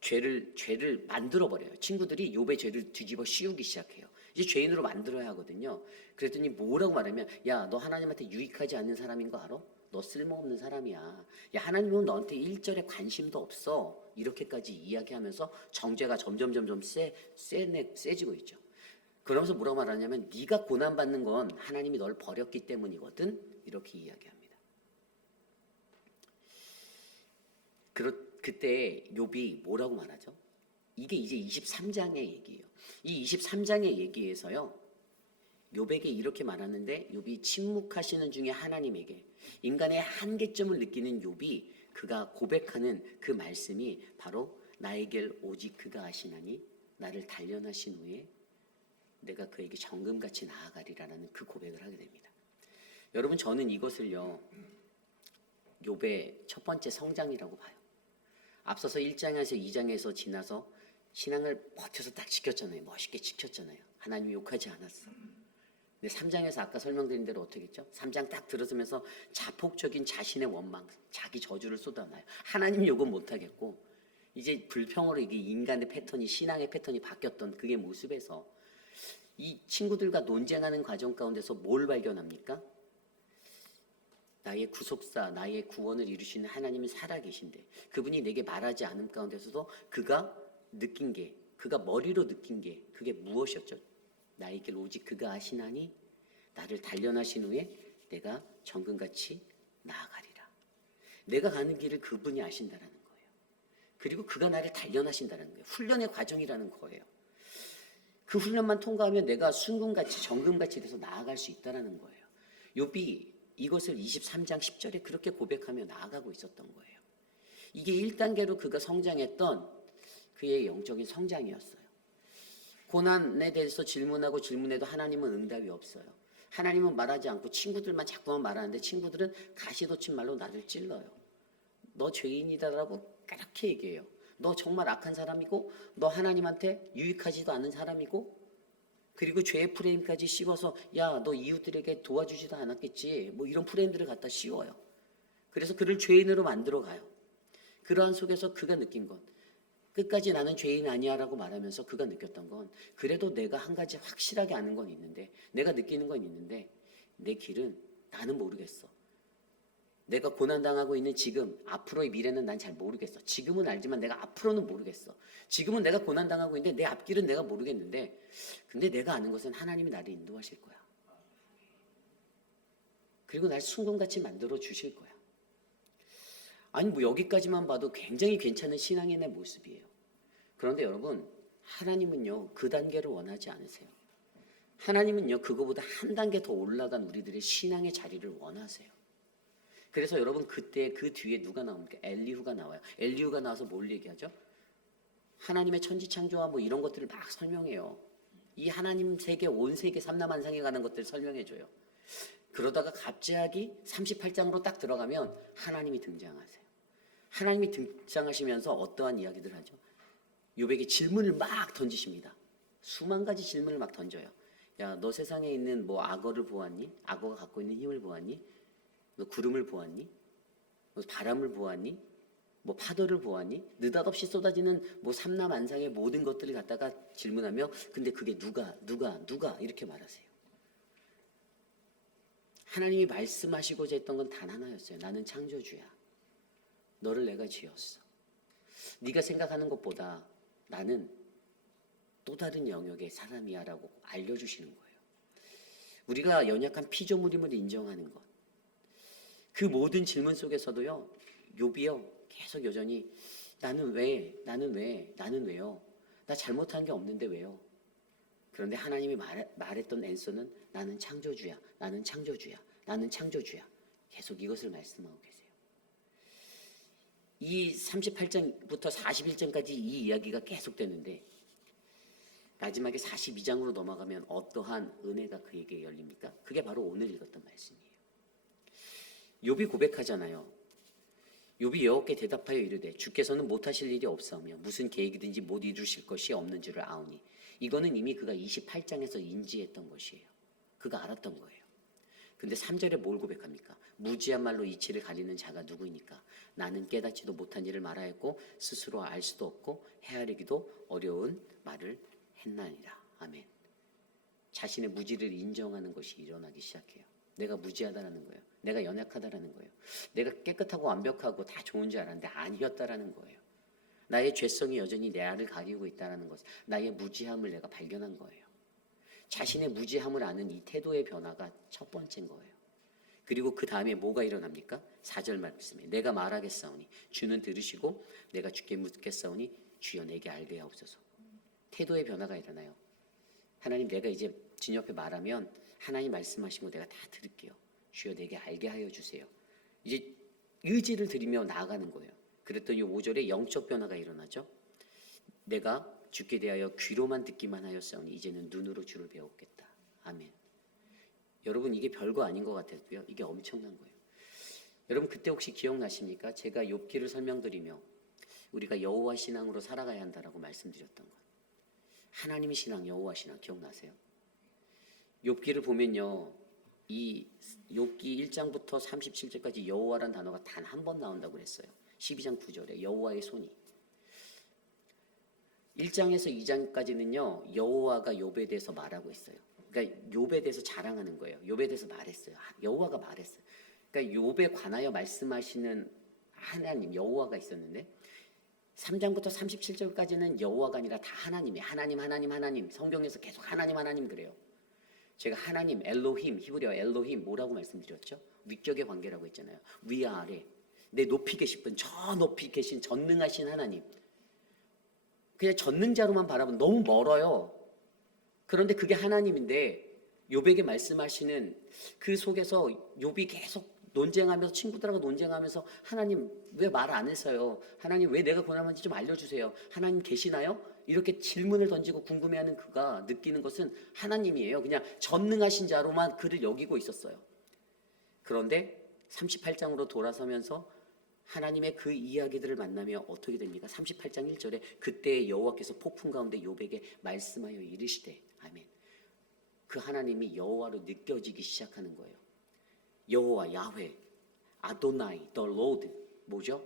죄를 만들어 버려요. 친구들이 욥의 죄를 뒤집어 씌우기 시작해요. 이제 죄인으로 만들어야 하거든요. 그랬더니 뭐라고 말하면 야, 너 하나님한테 유익하지 않는 사람인 거 알아? 너 쓸모없는 사람이야. 야, 하나님은 너한테 일절에 관심도 없어. 이렇게까지 이야기하면서 정죄가 점점 세지고 있죠. 그러면서 뭐라고 말하냐면 네가 고난받는 건 하나님이 널 버렸기 때문이거든. 이렇게 이야기합니다. 그때 욥이 뭐라고 말하죠? 이게 이제 23장의 얘기예요. 이 23장의 얘기에서요. 욥에게 이렇게 말하는데 욥이 침묵하시는 중에 하나님에게 인간의 한계점을 느끼는 욥이 그가 고백하는 그 말씀이 바로 나에겐 오직 그가 아시나니 나를 단련하신 후에 내가 그에게 정금같이 나아가리라는 그 고백을 하게 됩니다. 여러분, 저는 이것을요 욥의 첫 번째 성장이라고 봐요. 앞서서 1장에서 2장에서 지나서 신앙을 버텨서 딱 지켰잖아요. 멋있게 지켰잖아요. 하나님 욕하지 않았어. 근데 3장에서 아까 설명드린 대로 어떻게 했죠? 3장 딱 들어서면서 자폭적인 자신의 원망, 자기 저주를 쏟아놔요. 하나님 욕은 못하겠고 이제 불평으로 이게 인간의 패턴이, 신앙의 패턴이 바뀌었던 그게 모습에서 이 친구들과 논쟁하는 과정 가운데서 뭘 발견합니까? 나의 구속사, 나의 구원을 이루시는 하나님이 살아계신데 그분이 내게 말하지 않음 가운데서도 그가 느낀 게, 그가 머리로 느낀 게 그게 무엇이었죠? 나의 길 오직 그가 아시나니 나를 단련하신 후에 내가 정금같이 나아가리라. 내가 가는 길을 그분이 아신다라는 거예요. 그리고 그가 나를 단련하신다는 거예요. 훈련의 과정이라는 거예요. 그 훈련만 통과하면 내가 순금같이 정금같이 돼서 나아갈 수 있다라는 거예요. 욥이 이것을 23장 10절에 그렇게 고백하며 나아가고 있었던 거예요. 이게 1단계로 그가 성장했던 그의 영적인 성장이었어요. 고난에 대해서 질문해도 하나님은 응답이 없어요. 하나님은 말하지 않고 친구들만 자꾸만 말하는데 친구들은 가시돋친 말로 나를 찔러요. 너 죄인이다라고 까맣게 얘기해요. 너 정말 악한 사람이고 너 하나님한테 유익하지도 않은 사람이고 그리고 죄의 프레임까지 씌워서 야, 너 이웃들에게 도와주지도 않았겠지. 뭐 이런 프레임들을 갖다 씌워요. 그래서 그를 죄인으로 만들어 가요. 그러한 속에서 그가 느낀 건 끝까지 나는 죄인 아니야 라고 말하면서 그가 느꼈던 건 그래도 내가 한 가지 확실하게 아는 건 있는데 내가 느끼는 건 있는데 내 길은 나는 모르겠어. 내가 고난당하고 있는 지금, 앞으로의 미래는 난 잘 모르겠어. 지금은 알지만 내가 앞으로는 모르겠어. 지금은 내가 고난당하고 있는데 내 앞길은 내가 모르겠는데 근데 내가 아는 것은 하나님이 나를 인도하실 거야. 그리고 날 순금같이 만들어 주실 거야. 아니 뭐 여기까지만 봐도 굉장히 괜찮은 신앙인의 모습이에요. 그런데 여러분, 하나님은요 그 단계를 원하지 않으세요. 하나님은요 그거보다 한 단계 더 올라간 우리들의 신앙의 자리를 원하세요. 그래서 여러분 그때 그 뒤에 누가 나옵니까? 엘리후가 나와요. 엘리후가 나와서 뭘 얘기하죠? 하나님의 천지창조와 뭐 이런 것들을 막 설명해요. 이 하나님 세계, 온 세계 삼라만상에 가는 것들을 설명해줘요. 그러다가 갑자기 38장으로 딱 들어가면 하나님이 등장하세요. 하나님이 등장하시면서 어떠한 이야기들을 하죠? 욥에게 질문을 막 던지십니다. 수만 가지 질문을 막 던져요. 야, 너 세상에 있는 뭐 악어를 보았니? 악어가 갖고 있는 힘을 보았니? 너 구름을 보았니? 너 바람을 보았니? 뭐 파도를 보았니? 느닷없이 쏟아지는 뭐 삼라만상의 모든 것들을 갖다가 질문하며 근데 그게 누가 이렇게 말하세요. 하나님이 말씀하시고자 했던 건 단 하나였어요. 나는 창조주야. 너를 내가 지었어. 네가 생각하는 것보다 나는 또 다른 영역의 사람이야라고 알려주시는 거예요. 우리가 연약한 피조물임을 인정하는 것. 그 모든 질문 속에서도요, 욥이요 계속 여전히 나는 왜, 나는 왜, 나는 왜요? 나 잘못한 게 없는데 왜요? 그런데 하나님이 말했던 앤서는 나는 창조주야, 나는 창조주야, 나는 창조주야. 계속 이것을 말씀하고 계세요. 이 38장부터 41장까지 이 이야기가 계속되는데 마지막에 42장으로 넘어가면 어떠한 은혜가 그에게 열립니까? 그게 바로 오늘 읽었던 말씀이에요. 욥이 고백하잖아요. 욥이 여호와께 대답하여 이르되 주께서는 못하실 일이 없사오며 무슨 계획이든지 못 이루실 것이 없는 줄을 아오니. 이거는 이미 그가 28장에서 인지했던 것이에요. 그가 알았던 거예요. 근데 3절에 뭘 고백합니까? 무지한 말로 이치를 가리는 자가 누구이니까? 나는 깨닫지도 못한 일을 말하였고 스스로 알 수도 없고 헤아리기도 어려운 말을 했나니라. 아멘. 자신의 무지를 인정하는 것이 일어나기 시작해요. 내가 무지하다라는 거예요. 내가 연약하다라는 거예요. 내가 깨끗하고 완벽하고 다 좋은 줄 알았는데 아니었다라는 거예요. 나의 죄성이 여전히 내 알을 가리고 있다는 것, 나의 무지함을 내가 발견한 거예요. 자신의 무지함을 아는 이 태도의 변화가 첫 번째인 거예요. 그리고 그 다음에 뭐가 일어납니까? 4절 말씀에 내가 말하겠사오니 주는 들으시고 내가 주께 묻겠사오니 주여 내게 알게 하옵소서. 태도의 변화가 일어나요. 하나님, 내가 이제 주님 앞에 말하면 하나님 말씀하신 거 내가 다 들을게요. 주여 내게 알게 하여 주세요. 이제 의지를 드리며 나아가는 거예요. 그랬더니 5절에 영적 변화가 일어나죠. 내가 주께 대하여 귀로만 듣기만 하였사오니 이제는 눈으로 주를 배웠겠다. 아멘. 여러분, 이게 별거 아닌 것 같았고요. 이게 엄청난 거예요. 여러분, 그때 혹시 기억나십니까? 제가 욥기를 설명드리며 우리가 여호와 신앙으로 살아가야 한다라고 말씀드렸던 것. 하나님의 신앙, 여호와 신앙 기억나세요? 욥기를 보면요, 이 욥기 1장부터 37절까지 여호와란 단어가 단 한 번 나온다고 그랬어요. 12장 9절에 여호와의 손이. 1장에서 2장까지는요 여호와가 욥에 대해서 말하고 있어요. 그러니까 욥에 대해서 자랑하는 거예요. 욥에 대해서 말했어요. 여호와가 말했어요. 그러니까 욥에 관하여 말씀하시는 하나님, 여호와가 있었는데 3장부터 37절까지는 여호와가 아니라 다 하나님이에요. 하나님, 하나님, 하나님. 성경에서 계속 하나님, 하나님 그래요. 제가 하나님, 엘로힘, 히브리어 엘로힘 뭐라고 말씀드렸죠? 위격의 관계라고 했잖아요. 위와 아래. 내 높이 계신 분, 저 높이 계신 전능하신 하나님. 그냥 전능자로만 바라보면 너무 멀어요. 그런데 그게 하나님인데 욥에게 말씀하시는 그 속에서 욥이 계속 논쟁하면서 친구들하고 논쟁하면서 하나님 왜 말 안 했어요? 하나님 왜 내가 고난받는지 좀 알려주세요. 하나님 계시나요? 이렇게 질문을 던지고 궁금해하는 그가 느끼는 것은 하나님이에요. 그냥 전능하신 자로만 그를 여기고 있었어요. 그런데 38장으로 돌아서면서 하나님의 그 이야기들을 만나며 어떻게 됩니까? 38장 1절에 그때 여호와께서 폭풍 가운데 욥에게 말씀하여 이르시되 아멘. 그 하나님이 여호와로 느껴지기 시작하는 거예요. 여호와, 야훼, 아도나이, 더 로드 뭐죠?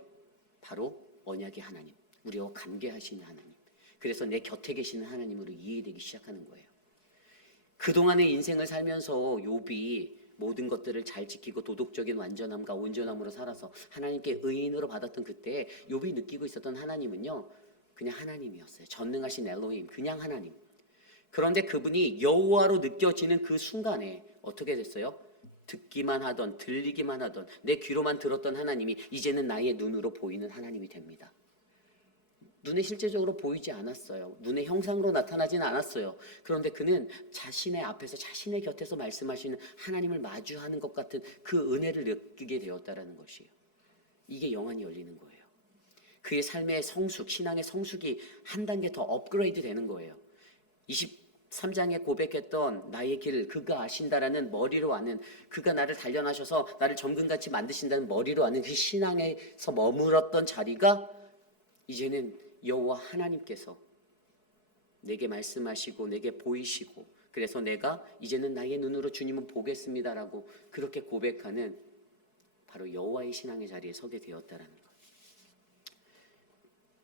바로 언약의 하나님, 우리와 관계하시는 하나님. 그래서 내 곁에 계시는 하나님으로 이해되기 시작하는 거예요. 그동안의 인생을 살면서 욥이 모든 것들을 잘 지키고 도덕적인 완전함과 온전함으로 살아서 하나님께 의인으로 받았던 그때 욥이 느끼고 있었던 하나님은요 그냥 하나님이었어요. 전능하신 엘로힘, 그냥 하나님. 그런데 그분이 여호와로 느껴지는 그 순간에 어떻게 됐어요? 듣기만 하던, 들리기만 하던, 내 귀로만 들었던 하나님이 이제는 나의 눈으로 보이는 하나님이 됩니다. 눈에 실제적으로 보이지 않았어요. 눈의 형상으로 나타나지는 않았어요. 그런데 그는 자신의 앞에서, 자신의 곁에서 말씀하시는 하나님을 마주하는 것 같은 그 은혜를 느끼게 되었다는 것이에요. 이게 영안이 열리는 거예요. 그의 삶의 성숙, 신앙의 성숙이 한 단계 더 업그레이드 되는 거예요. 23장에 고백했던 나의 길을 그가 아신다라는 머리로 아는, 그가 나를 단련하셔서 나를 정금같이 만드신다는 머리로 아는 그 신앙에서 머물렀던 자리가 이제는 여호와 하나님께서 내게 말씀하시고 내게 보이시고 그래서 내가 이제는 나의 눈으로 주님을 보겠습니다라고 그렇게 고백하는 바로 여호와의 신앙의 자리에 서게 되었다라는 것.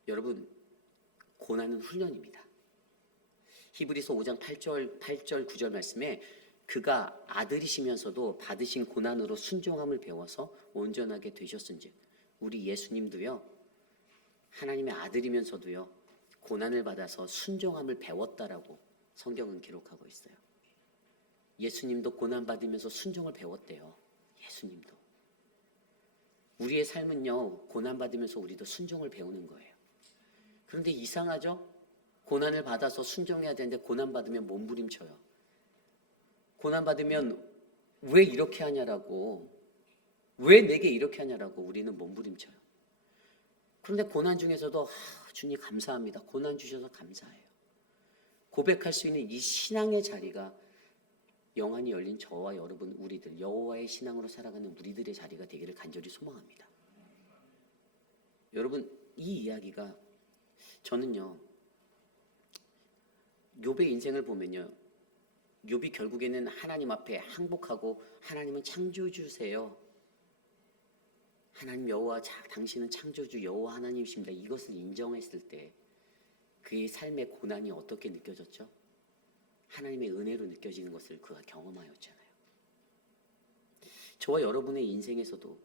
여러분, 고난은 훈련입니다. 히브리서 5장 8절 9절 말씀에 그가 아들이시면서도 받으신 고난으로 순종함을 배워서 온전하게 되셨은즉 우리 예수님도요 하나님의 아들이면서도요 고난을 받아서 순종함을 배웠다라고 성경은 기록하고 있어요. 예수님도 고난 받으면서 순종을 배웠대요. 예수님도. 우리의 삶은요 고난 받으면서 우리도 순종을 배우는 거예요. 그런데 이상하죠? 고난을 받아서 순종해야 되는데 고난 받으면 몸부림쳐요. 고난 받으면 왜 이렇게 하냐라고, 왜 내게 이렇게 하냐라고 우리는 몸부림쳐요. 그런데 고난 중에서도 주님 감사합니다. 고난 주셔서 감사해요. 고백할 수 있는 이 신앙의 자리가 영안이 열린 저와 여러분 우리들 여호와의 신앙으로 살아가는 우리들의 자리가 되기를 간절히 소망합니다. 여러분 이 이야기가 저는요 욥의 인생을 보면요 욥이 결국에는 하나님 앞에 항복하고 하나님은 창조주세요. 하나님 여호와 당신은 창조주 여호와 하나님이십니다. 이것을 인정했을 때 그의 삶의 고난이 어떻게 느껴졌죠? 하나님의 은혜로 느껴지는 것을 그가 경험하였잖아요. 저와 여러분의 인생에서도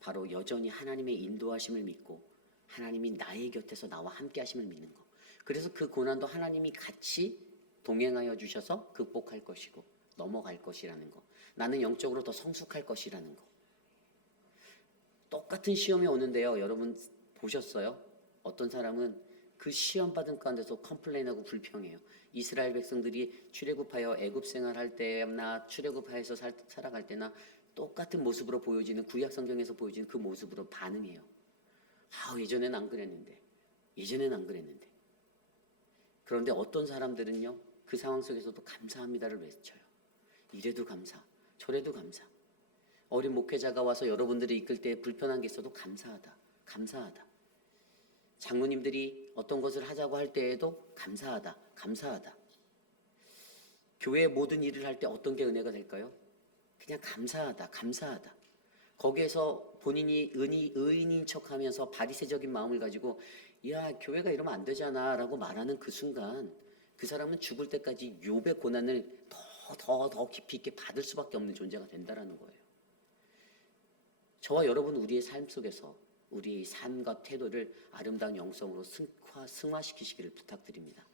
바로 여전히 하나님의 인도하심을 믿고 하나님이 나의 곁에서 나와 함께 하심을 믿는 것. 그래서 그 고난도 하나님이 같이 동행하여 주셔서 극복할 것이고 넘어갈 것이라는 것. 나는 영적으로 더 성숙할 것이라는 것. 똑같은 시험이 오는데요. 여러분 보셨어요? 어떤 사람은 그 시험 받은 가운데서 컴플레인하고 불평해요. 이스라엘 백성들이 출애굽하여 애굽 생활할 때나 출애굽하여서 살아갈 때나 똑같은 모습으로 보여지는 구약 성경에서 보여지는 그 모습으로 반응해요. 예전엔 안 그랬는데. 예전엔 안 그랬는데. 그런데 어떤 사람들은요. 그 상황 속에서도 감사합니다를 외쳐요. 이래도 감사, 저래도 감사. 어린 목회자가 와서 여러분들이 이끌 때 불편한 게 있어도 감사하다. 감사하다. 장로님들이 어떤 것을 하자고 할 때에도 감사하다. 감사하다. 교회의 모든 일을 할 때 어떤 게 은혜가 될까요? 그냥 감사하다. 감사하다. 거기에서 본인이 의인인 척하면서 바리새적인 마음을 가지고 야 교회가 이러면 안 되잖아 라고 말하는 그 순간 그 사람은 죽을 때까지 욥의 고난을 더 깊이 있게 받을 수밖에 없는 존재가 된다라는 거예요. 저와 여러분 우리의 삶 속에서 우리의 삶과 태도를 아름다운 영성으로 승화시키시기를 부탁드립니다.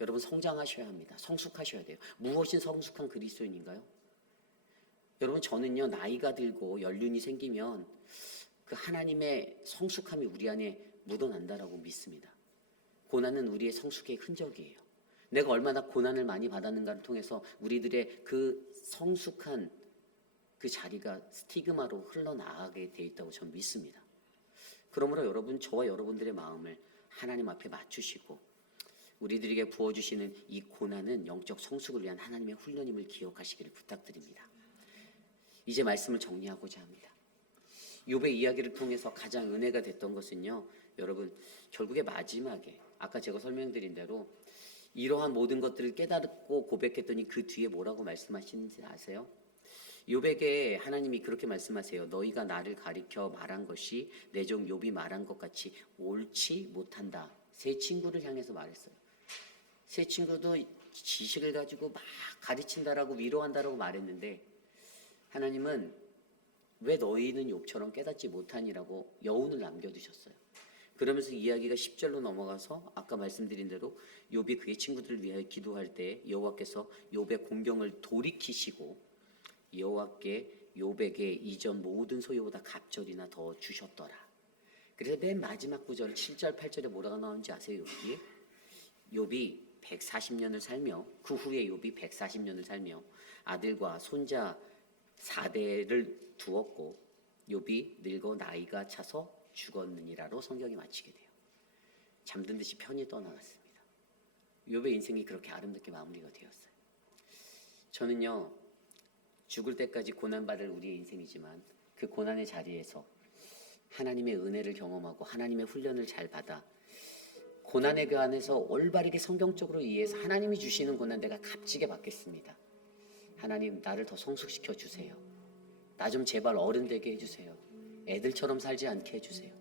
여러분 성장하셔야 합니다. 성숙하셔야 돼요. 무엇이 성숙한 그리스도인인가요? 여러분 저는요 나이가 들고 연륜이 생기면 그 하나님의 성숙함이 우리 안에 묻어난다라고 믿습니다. 고난은 우리의 성숙의 흔적이에요. 내가 얼마나 고난을 많이 받았는가를 통해서 우리들의 그 성숙한 그 자리가 스티그마로 흘러나가게 돼 있다고 저는 믿습니다. 그러므로 여러분 저와 여러분들의 마음을 하나님 앞에 맞추시고 우리들에게 부어주시는 이 고난은 영적 성숙을 위한 하나님의 훈련임을 기억하시기를 부탁드립니다. 이제 말씀을 정리하고자 합니다. 욥의 이야기를 통해서 가장 은혜가 됐던 것은요. 여러분 결국에 마지막에 아까 제가 설명드린 대로 이러한 모든 것들을 깨닫고 고백했더니 그 뒤에 뭐라고 말씀하시는지 아세요? 욥에게 하나님이 그렇게 말씀하세요. 너희가 나를 가리켜 말한 것이 내 종 욥이 말한 것 같이 옳지 못한다. 세 친구를 향해서 말했어요. 세 친구도 지식을 가지고 막 가르친다라고 위로한다라고 말했는데 하나님은 왜 너희는 욥처럼 깨닫지 못하니라고 여운을 남겨두셨어요. 그러면서 이야기가 10절로 넘어가서 아까 말씀드린 대로 욥이 그의 친구들을 위하여 기도할 때 여호와께서 욥의 공경을 돌이키시고 여호와께 욥에게 이전 모든 소유보다 갑절이나 더 주셨더라. 그래서 맨 마지막 구절 7절 8절에 뭐라고 나오는지 아세요? 욥이 140년을 살며 그 후에 욥이 140년을 살며 아들과 손자 4대를 두었고 욥이 늙어 나이가 차서 죽었느니라로 성경이 마치게 돼요. 잠든 듯이 편히 떠나갔습니다. 욥의 인생이 그렇게 아름답게 마무리가 되었어요. 저는요 죽을 때까지 고난받을 우리의 인생이지만 그 고난의 자리에서 하나님의 은혜를 경험하고 하나님의 훈련을 잘 받아 고난에 관해서 올바르게 성경적으로 이해해서 하나님이 주시는 고난 내가 값지게 받겠습니다. 하나님 나를 더 성숙시켜 주세요. 나 좀 제발 어른 되게 해주세요. 애들처럼 살지 않게 해주세요.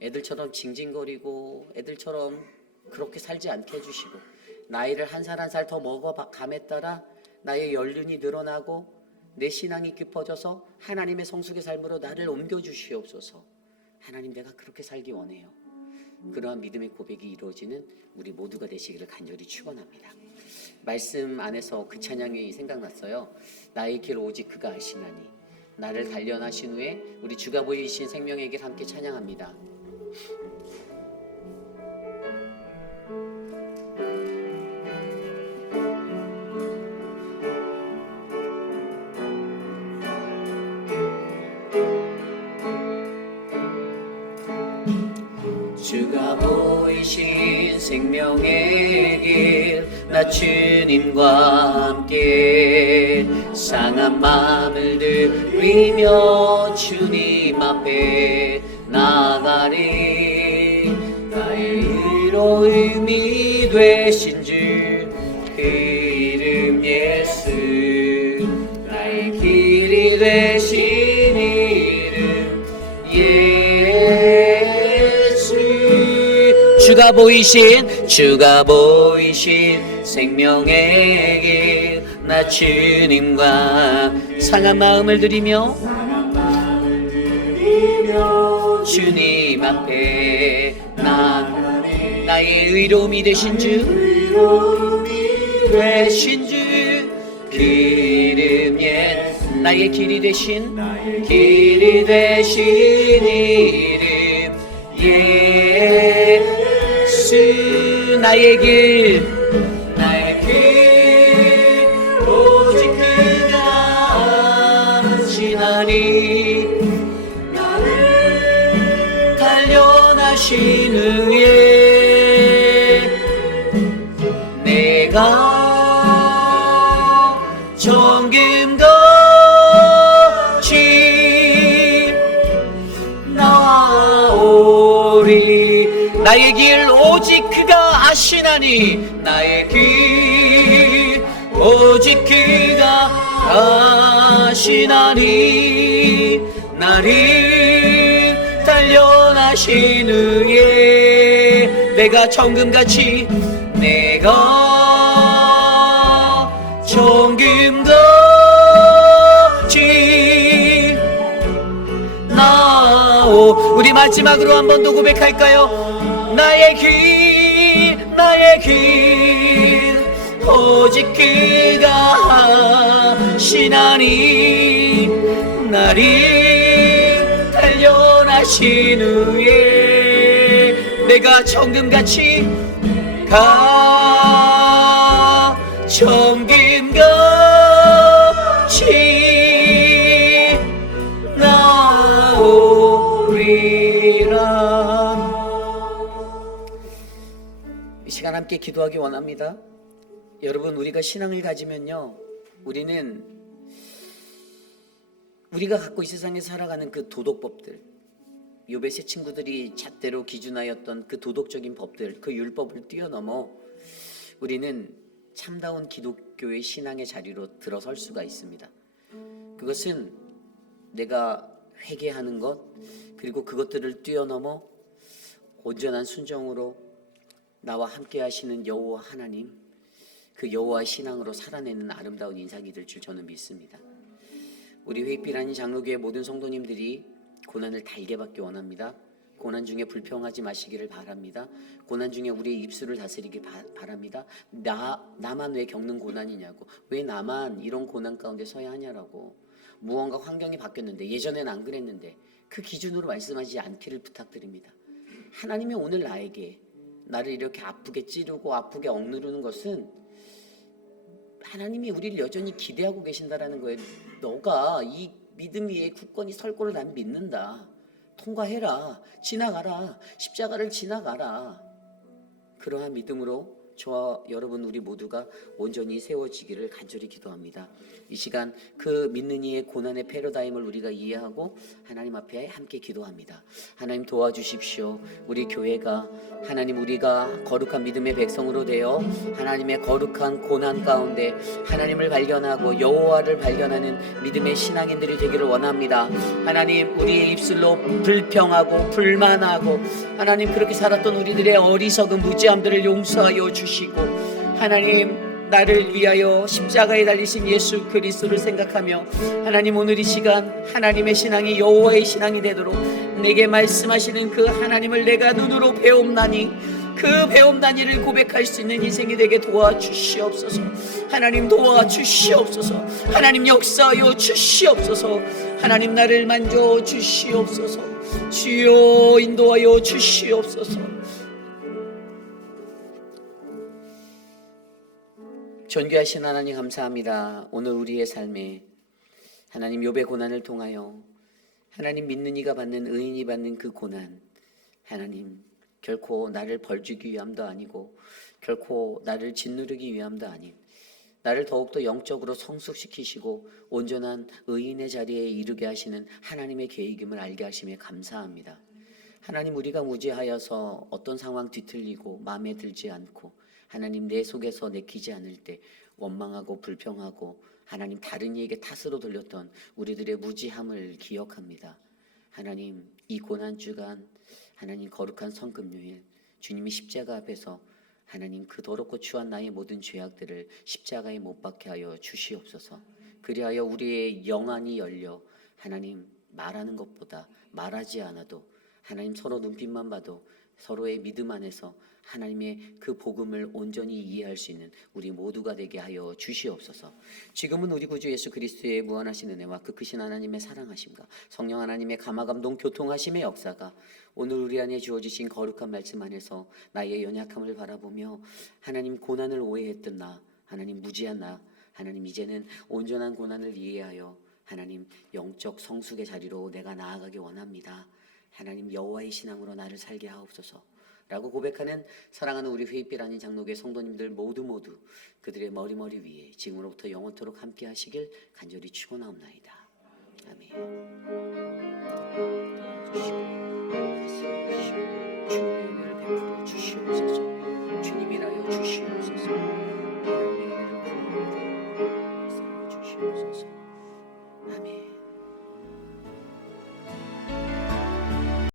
애들처럼 징징거리고 애들처럼 그렇게 살지 않게 해주시고 나이를 한 살 한 살 더 먹어감에 따라 나의 연륜이 늘어나고 내 신앙이 깊어져서 하나님의 성숙의 삶으로 나를 옮겨주시옵소서. 하나님, 내가 그렇게 살기 원해요. 그러한 믿음의 고백이 이루어지는 우리 모두가 되시기를 간절히 축원합니다. 말씀 안에서 그 찬양이 생각났어요. 나의 길 오직 그가 아시나니. 나를 단련하신 후에 우리 주가 보이신 생명의 길 함께 찬양합니다. 주가 보이신 생명의 길, 나 주님과 함께 상한 마음을 들이며 주님 앞에 나가리. 나의 의로움이 되신 주 그 이름 예수, 나의 길이 되신 이름 예수. 주가 보이신 생명의 길, 나 주님과 상한 마음을 들이며 주님 앞에 나의 의로움이 되신 주 그 이름 예수, 나의 길이 되신 이름 예수. 나의 길 오직 그가 지나니. 나를 단련하신 후에 내가 정금같이 나오리. 나의 길 오직 그가 아시나니. 나의 길 오직 그가 아시나니. 나를 단련하신 후에 내가 정금같이 나오. 우리 마지막으로 한 번 더 고백할까요? 나의 길 오직 그가 하시나니. 나를 단련하신 후에 내가 정금같이 정금같이 나오리라. 이 시간 함께 기도하기 원합니다. 여러분, 우리가 신앙을 가지면요, 우리가 갖고 이 세상에 살아가는 그 도덕법들, 욥의 세 친구들이 잣대로 기준하였던 그 도덕적인 법들, 그 율법을 뛰어넘어 우리는 참다운 기독교의 신앙의 자리로 들어설 수가 있습니다. 그것은 내가 회개하는 것, 그리고 그것들을 뛰어넘어 온전한 순종으로 나와 함께 하시는 여호와 하나님, 그 여호와 신앙으로 살아내는 아름다운 인생이 될 줄 저는 믿습니다. 우리 회익비라니 장로교회 모든 성도님들이 고난을 달게 받기 원합니다. 고난 중에 불평하지 마시기를 바랍니다. 고난 중에 우리의 입술을 다스리기 바랍니다. 나만 왜 겪는 고난이냐고, 왜 나만 이런 고난 가운데 서야 하냐라고. 무언가 환경이 바뀌었는데, 예전엔 안 그랬는데, 그 기준으로 말씀하지 않기를 부탁드립니다. 하나님이 오늘 나를 이렇게 아프게 찌르고 아프게 억누르는 것은 하나님이 우리를 여전히 기대하고 계신다라는 거예요. 너가 이 믿음 위에 굳건히 설 거를 난 믿는다. 통과해라. 지나가라. 십자가를 지나가라. 그러한 믿음으로 저와 여러분 우리 모두가 온전히 세워지기를 간절히 기도합니다. 이 시간 그 믿는 이의 고난의 패러다임을 우리가 이해하고 하나님 앞에 함께 기도합니다. 하나님 도와주십시오. 우리 교회가 하나님, 우리가 거룩한 믿음의 백성으로 되어 하나님의 거룩한 고난 가운데 하나님을 발견하고 여호와를 발견하는 믿음의 신앙인들이 되기를 원합니다. 하나님, 우리의 입술로 불평하고 불만하고 하나님, 그렇게 살았던 우리들의 어리석은 무지함들을 용서하여 주시고 하나님, 나를 위하여 십자가에 달리신 예수 그리스도를 생각하며 하나님 오늘 이 시간 하나님의 신앙이 여호와의 신앙이 되도록 내게 말씀하시는 그 하나님을 내가 눈으로 배움나니 그 배움나니를 고백할 수 있는 인생이 되게 도와주시옵소서. 하나님 도와주시옵소서. 하나님 역사하여 주시옵소서. 하나님 나를 만져 주시옵소서. 주여 인도하여 주시옵소서. 존귀하신 하나님 감사합니다. 오늘 우리의 삶에 하나님 욥의 고난을 통하여 하나님 믿는 이가 받는 의인이 받는 그 고난, 하나님 결코 나를 벌주기 위함도 아니고 결코 나를 짓누르기 위함도 아닌 나를 더욱더 영적으로 성숙시키시고 온전한 의인의 자리에 이르게 하시는 하나님의 계획임을 알게 하심에 감사합니다. 하나님 우리가 무지하여서 어떤 상황 뒤틀리고 마음에 들지 않고 하나님 내 속에서 내키지 않을 때 원망하고 불평하고 하나님 다른 이에게 탓으로 돌렸던 우리들의 무지함을 기억합니다. 하나님 이 고난주간 하나님 거룩한 성금요일 주님이 십자가 앞에서 하나님 그 더럽고 추한 나의 모든 죄악들을 십자가에 못 박게 하여 주시옵소서. 그리하여 우리의 영안이 열려 하나님 말하는 것보다 말하지 않아도 하나님 서로 눈빛만 봐도 서로의 믿음 안에서 하나님의 그 복음을 온전히 이해할 수 있는 우리 모두가 되게 하여 주시옵소서. 지금은 우리 구주 예수 그리스도의 무한하신 은혜와 그 크신 하나님의 사랑하심과 성령 하나님의 감화감동 교통하심의 역사가 오늘 우리 안에 주어지신 거룩한 말씀 안에서 나의 연약함을 바라보며 하나님 고난을 오해했던 나, 하나님 무지한 나, 하나님 이제는 온전한 고난을 이해하여 하나님 영적 성숙의 자리로 내가 나아가기 원합니다. 하나님 여호와의 신앙으로 나를 살게 하옵소서 라고 고백하는 사랑하는 우리 회의빛 아닌 장로교회 성도님들 모두 그들의 머리 위에 지금으로부터 영원토록 함께 하시길 간절히 축원하옵나이다. 아멘. 주님의 은혜를 베풀어 주시옵소서. 주님이라여 주시옵소서.